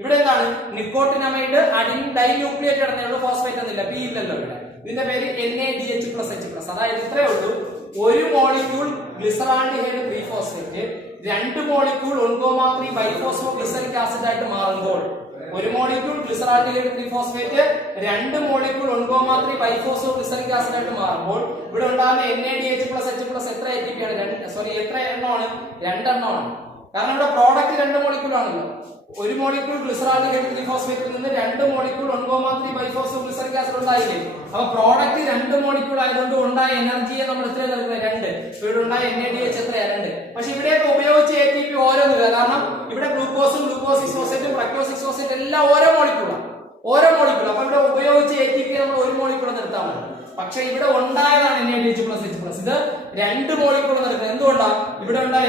ഇവിടെ എന്താണ്? നിക്കോട്ടിനമൈഡ് അഡിനിൻ ഡൈന്യൂക്ലിയോടൈഡ് എന്നേ ഫോസ്ഫേറ്റ് എന്നില്ല, P ഇല്ലല്ലോ ഇവിടെ. ഇതിന്റെ പേര് NADH പ്ലസ് H+. അതായത് ഇത്രയേ ഉള്ളൂ. ഒരു molecule glyceraldehyde 3 phosphate 2 molecule 1,3 biphospho glyceric acid ആയിട്ട് മാറുമ്പോൾ, ഒരു molecule glyceraldehyde 3 phosphate 2 molecule 1,3 biphospho glyceric acid ആയിട്ട് മാറുമ്പോൾ ഇവിടെ ഉണ്ടാകുന്ന NADH പ്ലസ് H+ എത്ര ATP ആണ്? എത്ര എണ്ണമാണ്? 2 എണ്ണമാണ്. കാരണം ഇവിടെ പ്രോഡക്റ്റ് 2 മോളിക്യൂൾ ആണല്ലോ. ഒരു മോളിക്യൂൾ ഗ്ലിസറാൾഡിഹൈഡ് 3 ഫോസ്ഫേറ്റിൽ നിന്ന് 2 മോളിക്യൂൾ 1,3 ബൈഫോസ്ഫോ ഗ്ലിസറിക് ആസിഡ് ഉണ്ടായില്ലേ? അപ്പൊ പ്രോഡക്റ്റ് 2 മോളിക്യൂൾ ആയതുകൊണ്ട് ഉണ്ടായ എനർജിയെ നമ്മൾ എത്ര നൽകുന്നത്? 2. ഇവിടെ ഉണ്ടായ NADH എത്രയാ? 2. പക്ഷെ ഇവിടെയൊക്കെ ഉപയോഗിച്ച ATP ഓരോന്നില്ല. കാരണം ഇവിടെ ഗ്ലൂക്കോസും ഗ്ലൂക്കോസ് 6 ഫോസ്ഫേറ്റും ഫ്രക്ടോസ് 6 ഫോസ്ഫേറ്റ് എല്ലാം ഓരോ മോളിക്യൂളാണ്. അപ്പൊ ഇവിടെ ഉപയോഗിച്ച ATP നമ്മൾ ഒരു മോളിക്യൂൾ നിർത്താൻ മതി. പക്ഷെ ഇവിടെ ഉണ്ടായതാണ് NADH പ്ലസ് H+. ഇത് 2 മോളിക്യൂൾ നിർത്തുന്നത്. എന്തുകൊണ്ടാണ്? ഇവിടെ ഉണ്ടായ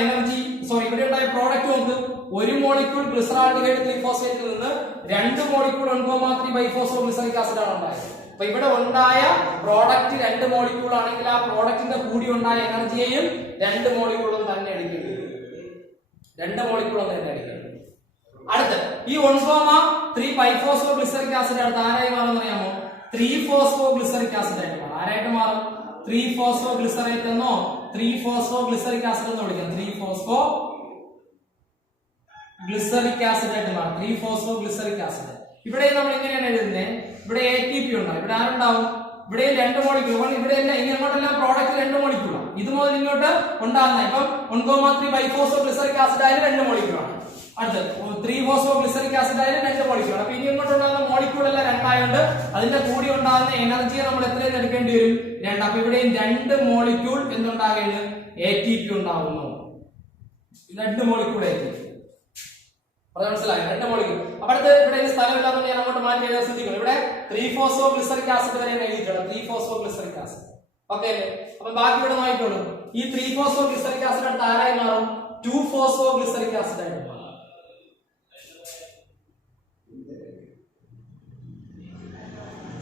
ഇവിടെ ഉണ്ടായ പ്രോഡക്റ്റ് നോക്ക്. ഒരു മോളിക്യൂൾ ഗ്ലിസറാൾഡിഹൈഡ് 3 ഫോസ്ഫേറ്റിൽ നിന്ന് 2 മോളിക്യൂൾ 1,3 ബൈഫോസ്ഫോ ഗ്ലിസറിക് ആസിഡ് ആണ് ഉണ്ടായത്. അപ്പൊ ഇവിടെ ഉണ്ടായ പ്രോഡക്റ്റ് 2 മോളിക്യൂൾ ആണെങ്കിൽ ആ പ്രോഡക്റ്റിന്റെ കൂടി ഉണ്ടായ എനർജിയെയും 2 മോളിക്യൂളും തന്നെ എടുക്കേണ്ടി വരും. 2 മോളിക്യൂളും തന്നെ എടുക്കേണ്ടി വരും. അടുത്ത് ഈ 1,3 ബൈഫോസ്ഫോ ഗ്ലിസറിക് ആസിഡ് അടുത്ത് ആരായി മാറുമെന്ന് അറിയാമോ? 3 ഫോസ്ഫോ ഗ്ലിസറിക് ആസിഡ് ആയിട്ട് മാറും. ആരായിട്ട് മാറും? 3 ഫോസ്ഫോ ഗ്ലിസറേറ്റ് എന്നോ 3 ഫോസ്ഫോ ഗ്ലിസറിക് ആസിഡ് എന്ന് വിളിക്കാം. 3 ഫോസ്ഫോ ഗ്ലിസറിക് ആസിഡ് ആയിട്ട് മാറും. 3 ഫോസ്ഫോ ഗ്ലിസറിക് ആസിഡ്. ഇവിടെ നമ്മൾ ഇങ്ങനെയാണ് എഴുതുന്നത്. ഇവിടെ ATP ഉണ്ടാവും. ഇവിടെ ആരുണ്ടാവും? ഇവിടെ 2 മോളിക്യൂൾ, ഇവിടെ ഇങ്ങോട്ടെല്ലാം പ്രോഡക്റ്റ് 2 മോളിക്യൂളാണ്. ഇത് മുതൽ ഇങ്ങോട്ട് ഉണ്ടാകുന്ന ഇപ്പം 1,3 ബൈഫോസ്ഫോഗ്ലിസറിക് ആസിഡ് ആയാലും 2 മോളിക്യൂളാണ്. അടുത്ത് 3-ഫോസ്ഫോഗ്ലിസറിക് ആസിഡ് ആയാലും 2 മോളിക്യൂളാണ്. അപ്പൊ ഇനി ഇങ്ങോട്ട് ഉണ്ടാകുന്ന മോളിക്യൂൾ എല്ലാം 2 ആയതുകൊണ്ട് അതിന്റെ കൂടി ഉണ്ടാകുന്ന എനർജിയെ നമ്മൾ എത്രയും എടുക്കേണ്ടി വരും? 2. അപ്പൊ ഇവിടെയും 2 മോളിക്യൂൾ എന്തുണ്ടാകുകയാണ്? ATP ഉണ്ടാകുന്നു. 2 മോളിക്യൂൾ ATP. മനസ്സിലായി? 2 മോളിക്യൂൾ. അപ്പൊ അടുത്ത് ഇവിടെ സ്ഥലമില്ലാതെ ഞാൻ അങ്ങോട്ട് മാറ്റി എഴുതാൻ ശ്രദ്ധിക്കണം. ഇവിടെ 3-ഫോസ്ഫോഗ്ലിസറിക് ആസിഡ് വരെ എഴുതിയിട്ടുണ്ട്. 3-ഫോസ്ഫോഗ്ലിസറിക് ആസിഡ്. ഓക്കെ അല്ലേ? അപ്പൊ ബാക്കി ഇവിടെ നോക്കിക്കോളൂ. ഈ 3-ഫോസ്ഫോഗ്ലിസറിക് ആസിഡ് അടുത്ത് ആരായി മാറും? 2-ഫോസ്ഫോഗ്ലിസറിക് ആസിഡ് ആയിട്ട് മാറും.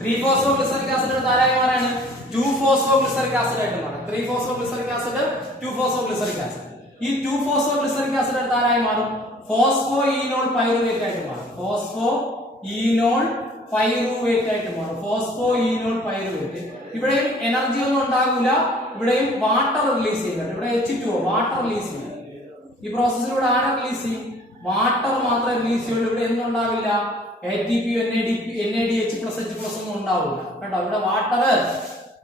3-ഫോസ്ഫോഗ്ലിസറിക് ആസിഡ് അടുത്ത് ആരായി മാറാണ്? 2-ഫോസ്ഫോഗ്ലിസറിക് ആസിഡ് ആയിട്ട് മാറും. 3-ഫോസ്ഫോഗ്ലിസറിക് ആസിഡ് 2-ഫോസ്ഫോഗ്ലിസറിക് ആസിഡ്. ഈ 2-ഫോസ്ഫോഗ്ലിസറിക് ആസിഡ് അടുത്ത് ആരായി മാറും? ഫോസ്ഫോഈനോൾ പൈറുവേറ്റ് ആയിട്ട് മാറും. ഫോസ്ഫോഈനോൾ പൈറുവേറ്റ് ആയിട്ട് മാറും. Phosphoenol pyruvate. ഇവിടെയും എനർജി ഒന്നും ഉണ്ടാകില്ല. ഇവിടെയും വാട്ടർ റിലീസ് ചെയ്യുന്നുണ്ട്. ഇവിടെ H2O വാട്ടർ റിലീസ് ചെയ്യും. ഈ പ്രോസസ്സിലൂടെ ആരെ റിലീസ് ചെയ്യും? വാട്ടർ മാത്രമേ റിലീസ് ചെയ്യുള്ളൂ. ഇവിടെ ഒന്നും ഉണ്ടാവില്ല. ATP, NADH+H+ ഒന്നും ഉണ്ടാവില്ല കേട്ടോ. ഇവിടെ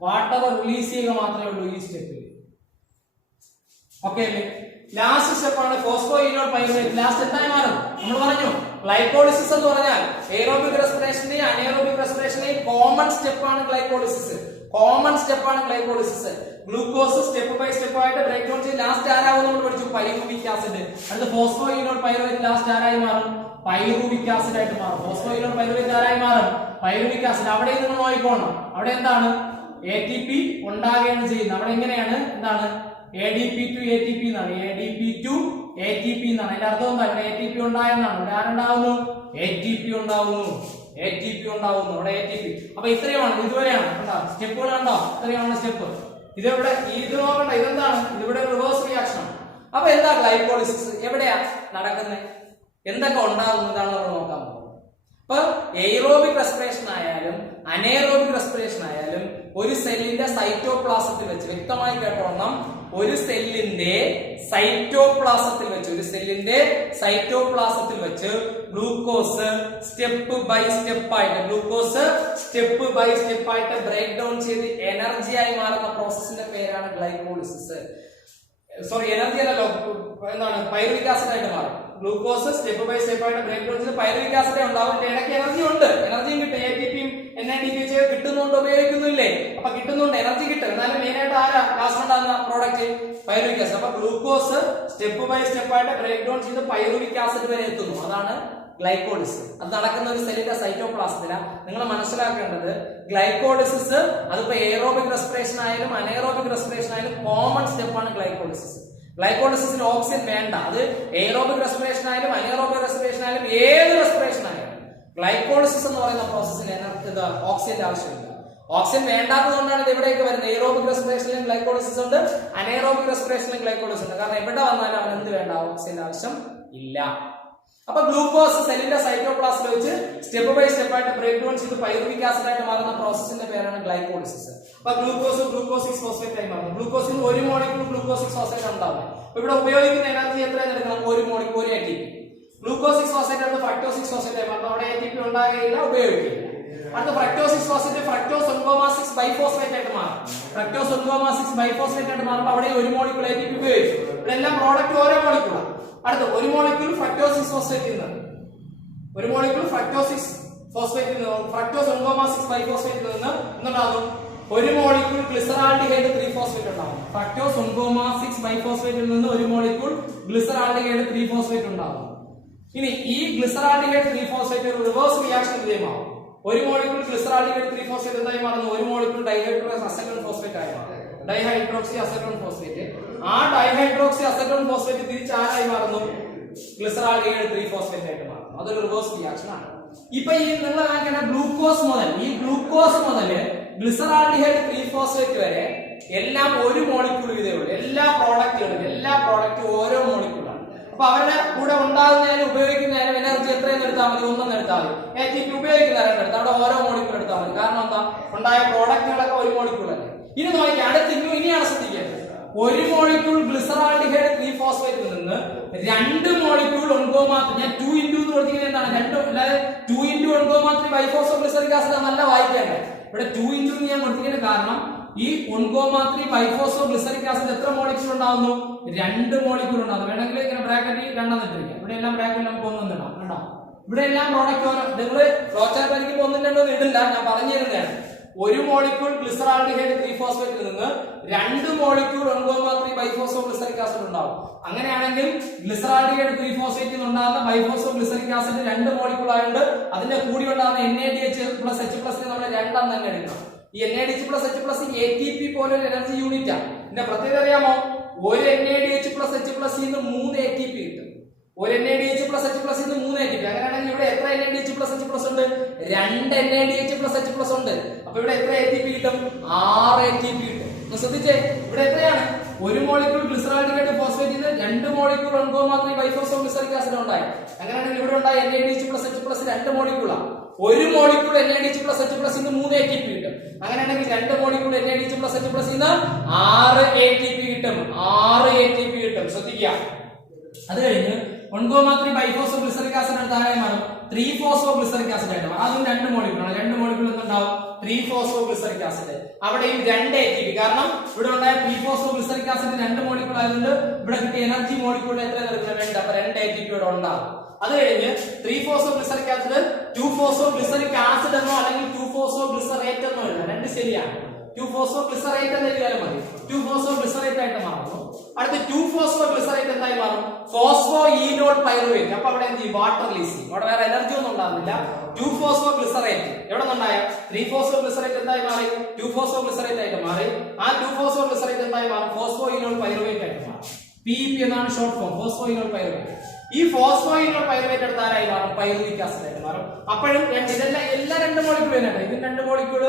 വാട്ടർ റിലീസ് ചെയ്യുക മാത്രമേ ഉള്ളൂ ഈ സ്റ്റെപ്പിൽ. ഓക്കെ അല്ലേ? ലാസ്റ്റ് സ്റ്റെപ്പാണ് ഫോസ്ഫോഈനോൾ പൈറുവേറ്റ്. ലാസ്റ്റ് എന്തായി മാറും? നമ്മൾ പറഞ്ഞു ഗ്ലൈക്കോളിസിസ് എന്ന് പറഞ്ഞാൽ എയറോബിക് റെസ്പിറേഷന്റെയും അനേറോബിക് റെസ്പിറേഷന്റെയും കോമൺ സ്റ്റെപ്പാണ് glycolysis. Glucose step by step ആയിട്ട് ബ്രേക്ക് ഡൗൺ ചെയ്ത് ലാസ്റ്റ് ആരാവും നമ്മൾ പഠിച്ചു? Pyruvic acid. അടുത്ത ഫോസ്ഫോഈനോൾ പൈറുവേറ്റ് ലാസ്റ്റ് ആരായി മാറും? പൈറുവിക് ആസിഡ് ആയിട്ട് മാറും. ഫോസ്ഫോഈനോൾ പൈറുവേറ്റ് ആരായി മാറും? Pyruvic acid. അവിടെ നിങ്ങൾ നോക്കിക്കോണം. അവിടെ എന്താണ്? ATP ഉണ്ടാകുകയാണ് ചെയ്യുന്നത്. അവിടെ എങ്ങനെയാണ്? എന്താണ്? ADP to ATP എന്നാണ്. ADP to ATP എന്നാണ്. അതിന്റെ അർത്ഥം എന്താണ്? ഇവിടെ ATP ഉണ്ടായെന്നാണ്. ഇവിടെ ആരുണ്ടാവുന്നു? ATP ഉണ്ടാവുന്നു. ATP ഉണ്ടാവുന്നു. അവിടെ ATP. അപ്പൊ ഇത്രയുമാണ്, ഇതുവരെയാണ് കണ്ടോ സ്റ്റെപ്പുകൾ കണ്ടോ? ഇത്രയാണ് സ്റ്റെപ്പ്. ഇതെവിടെ? ഇത് നോക്കണ്ട. ഇതെന്താണ്? ഇതിവിടെ റിവേഴ്സ് റിയാക്ഷൻ ആണ്. അപ്പൊ എന്താ ഗ്ലൈക്കോളിസിസ്? എവിടെയാ നടക്കുന്നത്? എന്തൊക്കെ ഉണ്ടാകുന്നതാണ് നമ്മൾ നോക്കാൻ പോകുന്നത്. അപ്പൊ എയ്റോബിക് റെസ്പിറേഷൻ ആയാലും അനേറോബിക് റെസ്പിറേഷൻ ആയാലും ഒരു സെല്ലിന്റെ സൈറ്റോപ്ലാസത്തിൽ വെച്ച്, വ്യക്തമായി കേട്ടോണം, ഒരു സെല്ലിന്റെ സൈറ്റോപ്ലാസത്തിൽ വെച്ച് ഗ്ലൂക്കോസ് സ്റ്റെപ്പ് ബൈ സ്റ്റെപ്പ് ആയിട്ട് ബ്രേക്ക് ഡൗൺ ചെയ്ത് എനർജിയായി മാറുന്ന പ്രോസസ്സിന്റെ പേരാണ് ഗ്ലൈക്കോളിസിസ്. സോറി, എനർജി അല്ലല്ലോ, എന്താണ്? പൈറുവിക് ആസിഡ് ആയിട്ട് മാറും. ഗ്ലൂക്കോസ് സ്റ്റെപ്പ് ബൈ സ്റ്റെപ്പ് ആയിട്ട് ബ്രേക്ക് ഡൗൺ ചെയ്ത് പൈറുവിക് ആസിഡ് ഉണ്ടാവും. ഇടയ്ക്ക് എനർജി ഉണ്ട്, എനർജിയും കിട്ടും. ATPയും NADH കിട്ടുന്നുണ്ട്, ഉപയോഗിക്കുന്നില്ലേ? അപ്പൊ കിട്ടുന്നുണ്ട്, എനർജി കിട്ടും. എന്നാലും മെയിൻ ആയിട്ട് ആരാ ലാസ്റ്റ് ഉണ്ടാകുന്ന പ്രോഡക്റ്റ്? Pyruvic acid. അപ്പൊ ഗ്ലൂക്കോസ് സ്റ്റെപ്പ് ബൈ സ്റ്റെപ്പ് ആയിട്ട് ബ്രേക്ക് ഡൗൺ ചെയ്ത് പൈറുവിക് ആസിഡ് വരെ എത്തുന്നു. അതാണ് ഗ്ലൈക്കോളിസിസ്. അത് നടക്കുന്ന ഒരു സെല്ലിന്റെ സൈറ്റോപ്ലാസത്തിലാണ്. നിങ്ങൾ മനസ്സിലാക്കേണ്ടത് ഗ്ലൈക്കോളിസിസ് അതിപ്പോ എയറോബിക് റെസ്പിറേഷൻ ആയാലും അനേറോബിക് റെസ്പിറേഷൻ ആയാലും കോമൺ സ്റ്റെപ്പാണ് ഗ്ലൈക്കോളിസിസ്. ഗ്ലൈക്കോളിസിന് ഓക്സിജൻ വേണ്ട. അത് എയറോബിക് റെസ്പിറേഷൻ ആയാലും അനേറോബിക് റെസ്പിറേഷൻ ആയാലും ഏത് റെസ്പിറേഷൻ ആയാലും ഗ്ലൈക്കോളിസിസ് എന്ന് പറയുന്ന പ്രോസസ്സിന് ഓക്സിജന്റെ ആവശ്യമില്ല. ഓക്സിജൻ വേണ്ടാത്തതുകൊണ്ടാണ് ഇത് എവിടെയൊക്കെ വരുന്നത്. എയറോബിക് റെസ്പിറേഷനിലും ഗ്ലൈക്കോളിസിസ് ഉണ്ട്, അനേറോബിക് റെസ്പിറേഷനിലും ഗ്ലൈക്കോളിസിസ് ഉണ്ട്. കാരണം എവിടെ വന്നാലും അവൻ എന്ത് വേണ്ട? ഓക്സിജന്റെ ആവശ്യം ഇല്ല. അപ്പൊ ഗ്ലൂക്കോസ് സെല്ലിന്റെ സൈറ്റോപ്ലാസത്തിൽ വെച്ച് സ്റ്റെപ്പ് ബൈ സ്റ്റെപ്പ് ആയിട്ട് ബ്രേക്ക് ഡൗൺ ചെയ്ത് പൈറുവിക് ആസിഡ് ആയിട്ട് മാറുന്ന പ്രോസസ്സിന്റെ പേരാണ് ഗ്ലൈക്കോളിസിസ്. അപ്പൊ ഗ്ലൂക്കോസ് 6-ഫോസ്ഫേറ്റ് ആയി മാറുന്നു. ഗ്ലൂക്കോസിന് 1 മോളിക്യൂൾ ഗ്ലൂക്കോസ് 6-ഫോസ്ഫേറ്റ് ഉണ്ടാവും. ഇവിടെ ഉപയോഗിക്കുന്ന എനർജി എത്രയാണ് എടുക്കണം? 1 മോളിക്യൂൾ ATP. ഗ്ലൂക്കോസ് 6-ഫോസ്ഫേറ്റ് ആണ് ഫ്രക്ടോസ് 6-ഫോസ്ഫേറ്റ് ആയി മാറുന്നു. അവിടെ ATP ഉണ്ടാകുകയില്ല, ഉപയോഗിക്കില്ല. അടുത്ത ഫ്രക്ടോസ് 6-ഫോസ്ഫേറ്റ് ഫ്രക്ടോസ് 1,6 ബൈഫോസ്ഫേറ്റ് ആയിട്ട് മാറും. ഫ്രക്ടോസ് 1,6 ബൈഫോസ്ഫേറ്റ് ആയിട്ട് മാറുമ്പോൾ അവിടെ 1 മോളിക്യൂൾ ATP ഉപയോഗിക്കും. ഇവിടെ എല്ലാം പ്രോഡക്റ്റ് ഓരോ മോളിക്യൂളാണ്. അടുത്ത 1 മോളിക്യൂൾ ഫ്രക്ടോസ് 6-ഫോസ്ഫേറ്റിൽ നിന്ന് 1 മോളിക്യൂൾ ഫ്രക്ടോസ് 6-ഫോസ്ഫേറ്റിൽ നിന്ന് ഫ്രക്ടോസ് 1,6 ബൈഫോസ്ഫേറ്റിൽ നിന്ന് എന്തുണ്ടാകും? 1 മോളിക്യൂൾ ഗ്ലിസറാൾഡിഹൈഡ് 3-ഫോസ്ഫേറ്റ് ഉണ്ടാകും. ഫ്രക്ടോസ് 1,6 ബൈഫോസ്ഫേറ്റിൽ നിന്ന് 1 മോളിക്യൂൾ ഗ്ലിസറാൾഡിഹൈഡ് 3-ഫോസ്ഫേറ്റ് ഉണ്ടാകും. ഇനി ഈ ഗ്ലിസറാൾഡിഹൈഡ് 3-ഫോസ്ഫേറ്റ് ഒരു റിവേഴ്സ് റിയാക്ഷൻ വിധേയമാവും. 1 മോളിക്യൂൾ ഗ്ലിസറാൾഡിഹൈഡ് 3-ഫോസ്ഫേറ്റ് എന്തായി മാറുന്നു? 1 മോളിക്യൂൾ ഡൈഹൈഡ്രോക്സി അസറ്റോൺ ഫോസ്ഫേറ്റ് ആയി മാറും. Dihydroxy acetone phosphate. ആ ഡൈഹൈഡ്രോക്സി അസറ്റോൺ ഫോസ്ഫേറ്റ് തിരിച്ച് ആരായി മാറുന്നു? ഗ്ലിസറാൾഡിഹൈഡ് 3-ഫോസ്ഫേറ്റ് ആയിട്ട് മാറുന്നു. അതൊരു റിവേഴ്സ് റിയാക്ഷൻ ആണ്. ഇപ്പൊ ഈ നിങ്ങൾ ആക്കേണ്ട ഗ്ലൂക്കോസ് മുതൽ ഗ്ലിസറാൾഡിഹൈഡ് 3-ഫോസ്ഫേറ്റ് വരെ എല്ലാം 1 മോളിക്യൂൾ വീതമേ ഉള്ളൂ. എല്ലാ പ്രോഡക്റ്റും ഓരോ മോളിക്യൂളാണ്. അപ്പൊ അവരുടെ കൂടെ ഉണ്ടാകുന്നതിന് ഉപയോഗിക്കുന്നതിനും എനർജി എത്രയും എടുത്താൽ മതി? 1 എടുത്താൽ മതി. ATP ഉപയോഗിക്കുന്ന 2 എടുത്താൽ അവിടെ ഓരോ മോളിക്യൂൾ എടുത്താൽ മതി. കാരണം എന്താ? ഉണ്ടായ പ്രോഡക്റ്റുകളൊക്കെ 1 മോളിക്യൂൾ അല്ലേ. ഇനി നോക്കി അടുത്ത് ഇനിയാണ് ശ്രദ്ധിക്കേണ്ടത്. ഒരു മോളിക്യൂൾ ഗ്ലിസറാൾഡിഹൈഡ് 3-ഫോസ്ഫേറ്റിൽ നിന്ന് 2 മോളിക്യൂൾ ഒൺകോമാത്രി, ഞാൻ 2 into എന്ന് കൊടുത്തിരിക്കുന്നത് എന്താണ്, 2 അല്ലാതെ 2 into ഒൺകോമാത്രി ബൈഫോസ്ഫോഗ്ലിസറിക് ആസിഡ് നല്ല വായിക്കേണ്ടത്. ഇവിടെ 2 into എന്ന് ഞാൻ കൊടുത്തിരിക്കുന്നത് കാരണം ഈ ഒൺകോമാത്രി ബൈഫോസ്ഫോഗ്ലിസറിക് ആസിഡ് എത്ര മോളിക്യൂൾ ഉണ്ടാവുന്നു, 2 മോളിക്യൂൾ ഉണ്ടാവുന്നു. വേണമെങ്കിൽ ഇങ്ങനെ ബ്രാക്കറ്റിൽ 2 ഇട്ടിരിക്കാം. ഇവിടെ എല്ലാം ബ്രാക്കറ്റിൽ നമുക്ക് 1 ഇടാം. കണ്ടോ, ഇവിടെ എല്ലാം പ്രോഡക്റ്റ് ഓരോ, നിങ്ങൾ ഫ്ലോചാർട്ട് എനിക്ക് 1 2 ഇടില്ല, ഞാൻ പറഞ്ഞു തരുന്നതാണ്. ഒരു മോളിക്യൂൾ ഗ്ലിസറാൾഡിഹൈഡ് 3-ഫോസ്ഫേറ്റിൽ നിന്ന് 2 മോളിക്യൂൾ ഒൺകോമാത്രി ബൈഫോസ്ഫോഗ്ലിസറിക് ആസിഡ് ഉണ്ടാവും. അങ്ങനെയാണെങ്കിൽ ഗ്ലിസറാൾഡിഹൈഡ് 3-ഫോസ്ഫേറ്റിൽ ഉണ്ടാകുന്ന ബൈഫോസ്ഫോഗ്ലിസറിക് ആസിഡ് 2 മോളിക്യൂൾ ആയതുകൊണ്ട് അതിന്റെ കൂടി ഉണ്ടാകുന്ന NADH+H+ നമ്മൾ 2 തന്നെ എടുക്കണം. ഈ NADH+H+ ATP പോലെ ഒരു എനർജി യൂണിറ്റ് ആണ്. ഇതിന്റെ പ്രത്യേകത അറിയാമോ, ഒരു NADH+H+ ന്ന് 3 ATP കിട്ടും. ഒരു NADH+H+ ന്ന് 3 ATP. അങ്ങനെയാണെങ്കിൽ ഇവിടെ എത്ര NADH+H+ ഉണ്ട്, 2 NADH+H+ ഉണ്ട്. അപ്പൊ ഇവിടെ എത്ര ATP കിട്ടും, 6 ATP കിട്ടും. ഒന്ന് ശ്രദ്ധിച്ചേ, ഇവിടെ എത്രയാണ്, ഒരു മോളിക്യൂൾ ഗ്ലിസറാൾഡിഹൈഡ് ഫോസ്ഫേറ്റിൽ നിന്ന് 2 മോളിക്യൂൾ ഒൺകോമാത്രി ബൈഫോസ്ഫോഗ്ലിസറിക് ആസിഡ് ഉണ്ടായി. അങ്ങനെയാണെങ്കിൽ ഇവിടെ ഉണ്ടായ NADH+H+ 2 മോളിക്യൂളാണ്. ഒരു മോളിക്യൂൾ NADH+H+ ന്ന് 3 ATP കിട്ടും. അങ്ങനെയാണെങ്കിൽ 2 മോളിക്യൂൾ NADH+H+ ന്ന് 6 ATP കിട്ടും. 6 ATP കിട്ടും. ശ്രദ്ധിക്കുക. അത് കഴിഞ്ഞ് ഒൺകോമാത്രി ബൈഫോസ്ഫോഗ്ലിസറിക് ആസിഡ് എടുത്താൽ മാറും 3-ഫോസ്ഫോഗ്ലിസറിക് ആസിഡ് ആയിട്ട് മാറും. അതും 2 മോളിക്യൂളാണ്. 2 മോളിക്യൂൾ എന്തുണ്ടാവും, 3-ഫോസ്ഫോഗ്ലിസറിക് ആസിഡ്. അവിടെയും 2 ATP. കാരണം ഇവിടെ ഉണ്ടായ 3-ഫോസ്ഫോഗ്ലിസറിക് ആസിഡ് 2 മോളിക്യൂൾ ആയതുകൊണ്ട് ഇവിടെ കിട്ടിയ എനർജി മോളിക്യൂൾ എത്ര വേണ്ട, അപ്പൊ 2 ATP ഇവിടെ ഉണ്ടാകും. അത് കഴിഞ്ഞ് 3-ഫോസ്ഫോഗ്ലിസറിക് ആസിഡ് 2-ഫോസ്ഫോഗ്ലിസറിക് ആസിഡ് എന്നോ അല്ലെങ്കിൽ 2-ഫോസ്ഫോഗ്ലിസറേറ്റ് എന്നോ എഴുതാം. 2 ശരിയാണ്. 2-ഫോസ്ഫോഗ്ലിസറേറ്റ് എന്ന് എഴുതിയാലും മതി. 2-ഫോസ്ഫോഗ്ലിസറേറ്റ് ആയിട്ട് മാറുന്നു. അടുത്ത 2-ഫോസ്ഫോഗ്ലിസറേറ്റ് എന്തായി മാറും, ഫോസ്ഫോഈനോൾ പൈറുവേറ്റ്. അപ്പൊ അവിടെ എന്ത് ചെയ്യും, വാട്ടർ റിലീസ് ചെയ്യും. അവിടെ വേറെ എനർജി ഒന്നും ഉണ്ടാകുന്നില്ല. 2-ഫോസ്ഫോഗ്ലിസറേറ്റ് എവിടെ നിന്നുണ്ടായ 3-ഫോസ്ഫോഗ്ലിസറേറ്റ് എന്തായി മാറി, 2-ഫോസ്ഫോഗ്ലിസറേറ്റ് ആയിട്ട് മാറി. ആ 2-ഫോസ്ഫോഗ്ലിസറേറ്റ് എന്തായി മാറും, ഫോസ്ഫോഈനോൾ പൈറുവേറ്റ് ആയിട്ട് മാറും. PEP എന്നാണ് ഷോർട്ട് ഫോം, ഫോസ്ഫോഈനോൾ പൈറുവേറ്റ്. ഈ ഫോസ്ഫോഈനോൾ പൈറുവേറ്റ് എടുത്താലായി മാറും, പൈറുവിക് ആസിഡ് ആയിട്ട് മാറും. അപ്പോഴും ഇതെല്ലാം എല്ലാ 2 മോളിക്യൂൾ തന്നെ, ഇതിന് 2 മോളിക്യൂൾ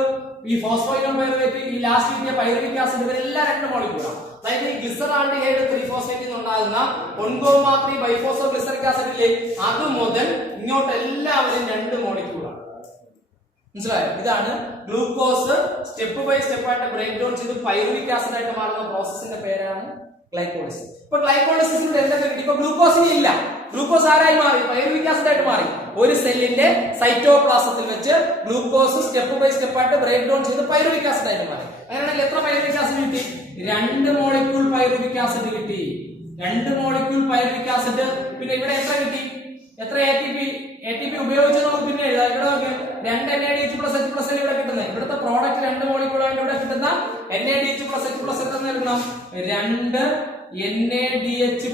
ഈ ഫോസ്ഫോഈനോൾ പൈറുവേറ്റ്, ഈ ലാസ്റ്റ് കിട്ടിയ പൈറുവിക് ആസിഡ്, ഇവരെല്ലാം 2 മോളിക്യൂളാണ്. അതായത് ഈ ഗ്ലിസറാൾഡിഹൈഡ് 3-ഫോസ്ഫേറ്റിൽ നിന്നുണ്ടാകുന്ന ഒൺകോമാത്രി ബൈഫോസ്ഫോഗ്ലിസറിക് ആസിഡിലെ അത് മുതൽ ഇങ്ങോട്ട് എല്ലാവരും 2 മോളിക്യൂളാണ്. മനസ്സിലായോ? ഇതാണ് ഗ്ലൂക്കോസ് സ്റ്റെപ്പ് ബൈ സ്റ്റെപ്പ് ആയിട്ട് ബ്രേക്ക് ഡൗൺ ചെയ്ത് പൈറുവിക് ആസിഡ് ആയിട്ട് മാറുന്ന പ്രോസസ്സിന്റെ പേരാണ് ഗ്ലൈക്കോളിസിസ്. ഇപ്പൊ ഗ്ലൈക്കോളിസിസിലൂടെ എന്തൊക്കെ കിട്ടി, ഇപ്പൊ ഗ്ലൂക്കോസിന് ഇല്ല, ഗ്ലൂക്കോസ് ആരായി മാറി, പൈറുവിക് ആസിഡ് ആയിട്ട് മാറി. ഒരു സെല്ലിന്റെ സൈറ്റോപ്ലാസത്തിൽ വെച്ച് ഗ്ലൂക്കോസ് സ്റ്റെപ്പ് ബൈ സ്റ്റെപ്പ് ആയിട്ട് ബ്രേക്ക് ഡൗൺ ചെയ്ത് പൈറുവിക് ആസിഡ് ആയിട്ട് മാറി. അങ്ങനെയാണെങ്കിൽ എത്ര പൈറുവിക് ആസിഡ് കിട്ടി, 2 മോളിക്യൂൾ പൈറുവിക് ആസിഡ് കിട്ടി. 2 മോളിക്യൂൾ പൈറുവിക് ആസിഡ്. പിന്നെ ഇവിടെ എത്ര കിട്ടി, എത്ര ATP ഉപയോഗിച്ച് നമുക്ക് പിന്നെ എഴുതാം. ഇവിടെ നോക്ക്, 2 NADH+H+ ഇവിടെ കിട്ടുന്നത്. ഇവിടുത്തെ പ്രോഡക്റ്റ് 2 മോളിക്യൂൾ ആയിട്ട് ഇവിടെ കിട്ടുന്ന NADH+H+ എത്ര എഴുതണം, 2 NADH+H+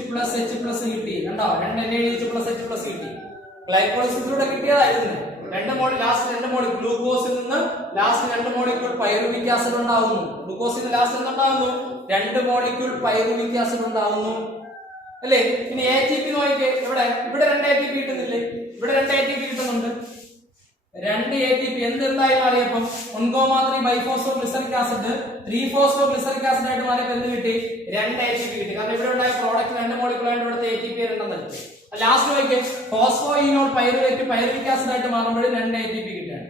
കിട്ടി. കണ്ടോ, 2 NADH+H+ കിട്ടി. ഗ്ലൈക്കോളിസിസിലൂടെ കിട്ടിയതായിരുന്നു. 2 മോളിക്യൂൾ ലാസ്റ്റ് 2 മോളിക്യൂൾ ഗ്ലൂക്കോസിൽ നിന്ന് ലാസ്റ്റ് 2 മോളിക്യൂൾ പൈറുവിക് ആസിഡ് ഉണ്ടാവുന്നു. ഗ്ലൂക്കോസിൽ നിന്ന് ലാസ്റ്റ് എന്തുണ്ടാവുന്നു, 2 മോളിക്യൂൾ പൈറുവിക് ആസിഡ് ഉണ്ടാവുന്നു അല്ലേ. ഇനി ATP നോക്കിക്കേ, ഇവിടെ 2 ATP കിട്ടുന്നില്ലേ, ഇവിടെ 2 ATP കിട്ടുന്നുണ്ട്. 2 ATP എന്തായി മാറിയപ്പം ഒൺകോമാത്രി ബൈഫോസ്ഫോഗ്ലിസറിക് ആസിഡ് 3-ഫോസ്ഫോഗ്ലിസറിക് ആസിഡ് ആയിട്ട് മാറിയപ്പോൾ എന്ത് കിട്ടി, 2 ATP കിട്ടി. കാരണം ഇവിടെ ഉണ്ടായ പ്രോഡക്റ്റ് 2 മോളിക്യൂൾ ആയിട്ട് ഇവിടുത്തെ ATP 2 കിട്ടി. ലാസ്റ്റ് നോക്കിക്കേ, ഫോസ്ഫോഈനോൾ പൈറുവേറ്റ് പൈറുവിക് ആസിഡ് ആയിട്ട് മാറുമ്പോൾ 2 ATP കിട്ടിയാണ്.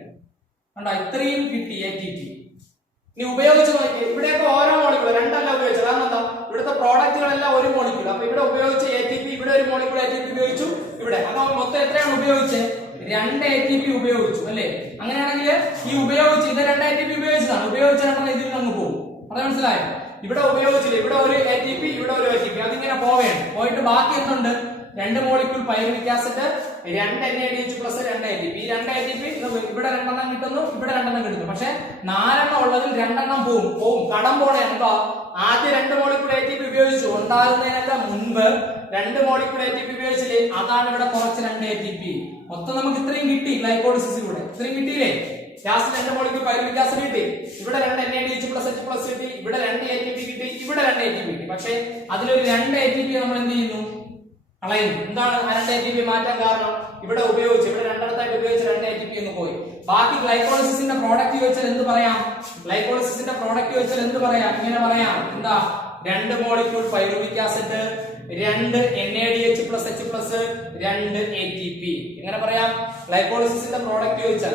കണ്ടോ, ഇത്രയും കിട്ടി ATP. ഇനി ഉപയോഗിച്ച് നോക്കിയേ, ഇവിടെയൊക്കെ ഓരോ മോളിക്യൂൾ 2 അല്ല ഉപയോഗിച്ചത്. കാരണം എന്താ, ഇവിടുത്തെ പ്രോഡക്റ്റുകളെല്ലാം ഒരു മോളിക്യൂൾ. അപ്പൊ ഇവിടെ ഉപയോഗിച്ച ATP, ഇവിടെ ഒരു മോളിക്യൂൾ ATP ഉപയോഗിച്ചു ഇവിടെ. അപ്പൊ മൊത്തം എത്രയാണ് ഉപയോഗിച്ചത്, 2 ATP ഉപയോഗിച്ചു അല്ലേ. അങ്ങനെയാണെങ്കിൽ ഈ ഉപയോഗിച്ച് ഇത് 2 ATP ഉപയോഗിച്ചതാണ്, ഉപയോഗിച്ച 2 ഇതിൽ അങ്ങ് പോകും. അത് മനസ്സിലായോ? ഇവിടെ ഉപയോഗിച്ചില്ല, ഇവിടെ ഒരു ATP, ഇവിടെ ഒരു ATP, അതിങ്ങനെ പോവുകയാണ്. പോയിട്ട് ബാക്കി എന്തുണ്ട്, 2 molecule pyruvic acid, 2 NADH+, 2 ATP. ഈ 2 ATP ഇവിടെ 2 കിട്ടുന്നു, ഇവിടെ 2 കിട്ടുന്നു. പക്ഷെ 4 ഉള്ളതിൽ 2 പോവും, കടം പോണേ. എന്താ, ആദ്യം 2 മോളിക്യൂൾ ATP ഉപയോഗിച്ചു, ഉണ്ടാകുന്നതിനല്ല മുൻപ് 2 മോളിക്യൂൾ ATP ഉപയോഗിച്ചില്ലേ, അതാണ് ഇവിടെ കുറച്ച് 2 ATP. മൊത്തം നമുക്ക് ഇത്രയും കിട്ടി ഗ്ലൈക്കോളിസിസിലൂടെ. ഇത്രയും കിട്ടിയില്ലേ, ലാസ്റ്റ് 2 മോളിക്യൂൾ പൈറുവിക് ആസിഡ് കിട്ടി, ഇവിടെ 2 NADH+H+ കിട്ടി, ഇവിടെ 2 ATP കിട്ടി, ഇവിടെ 2 ATP കിട്ടി. പക്ഷെ അതിലൊരു 2 ATP നമ്മൾ എന്ത് ചെയ്യുന്നു, കളയുന്നു. എന്താണ് ആ 2 ATP മാറ്റാൻ കാരണം, ഇവിടെ ഉപയോഗിച്ച് ഇവിടെ 2 ഉപയോഗിച്ച് 2 ATP ഒന്ന് പോയി. ബാക്കി ഗ്ലൈക്കോളിസിസിന്റെ പ്രോഡക്റ്റ് ചോദിച്ചാൽ എന്ത് പറയാം, ഗ്ലൈക്കോളിസിസിന്റെ പ്രോഡക്റ്റ് ചോദിച്ചാൽ എന്ത് പറയാം, ഇങ്ങനെ പറയാം. എന്താ, 2 molecule pyruvic acid, 2 NADH plus H plus 2 ATP. എങ്ങനെ പറയാം? ഗ്ലൈക്കോളിസിസിന്റെ പ്രോഡക്റ്റ് ചോദിച്ചാൽ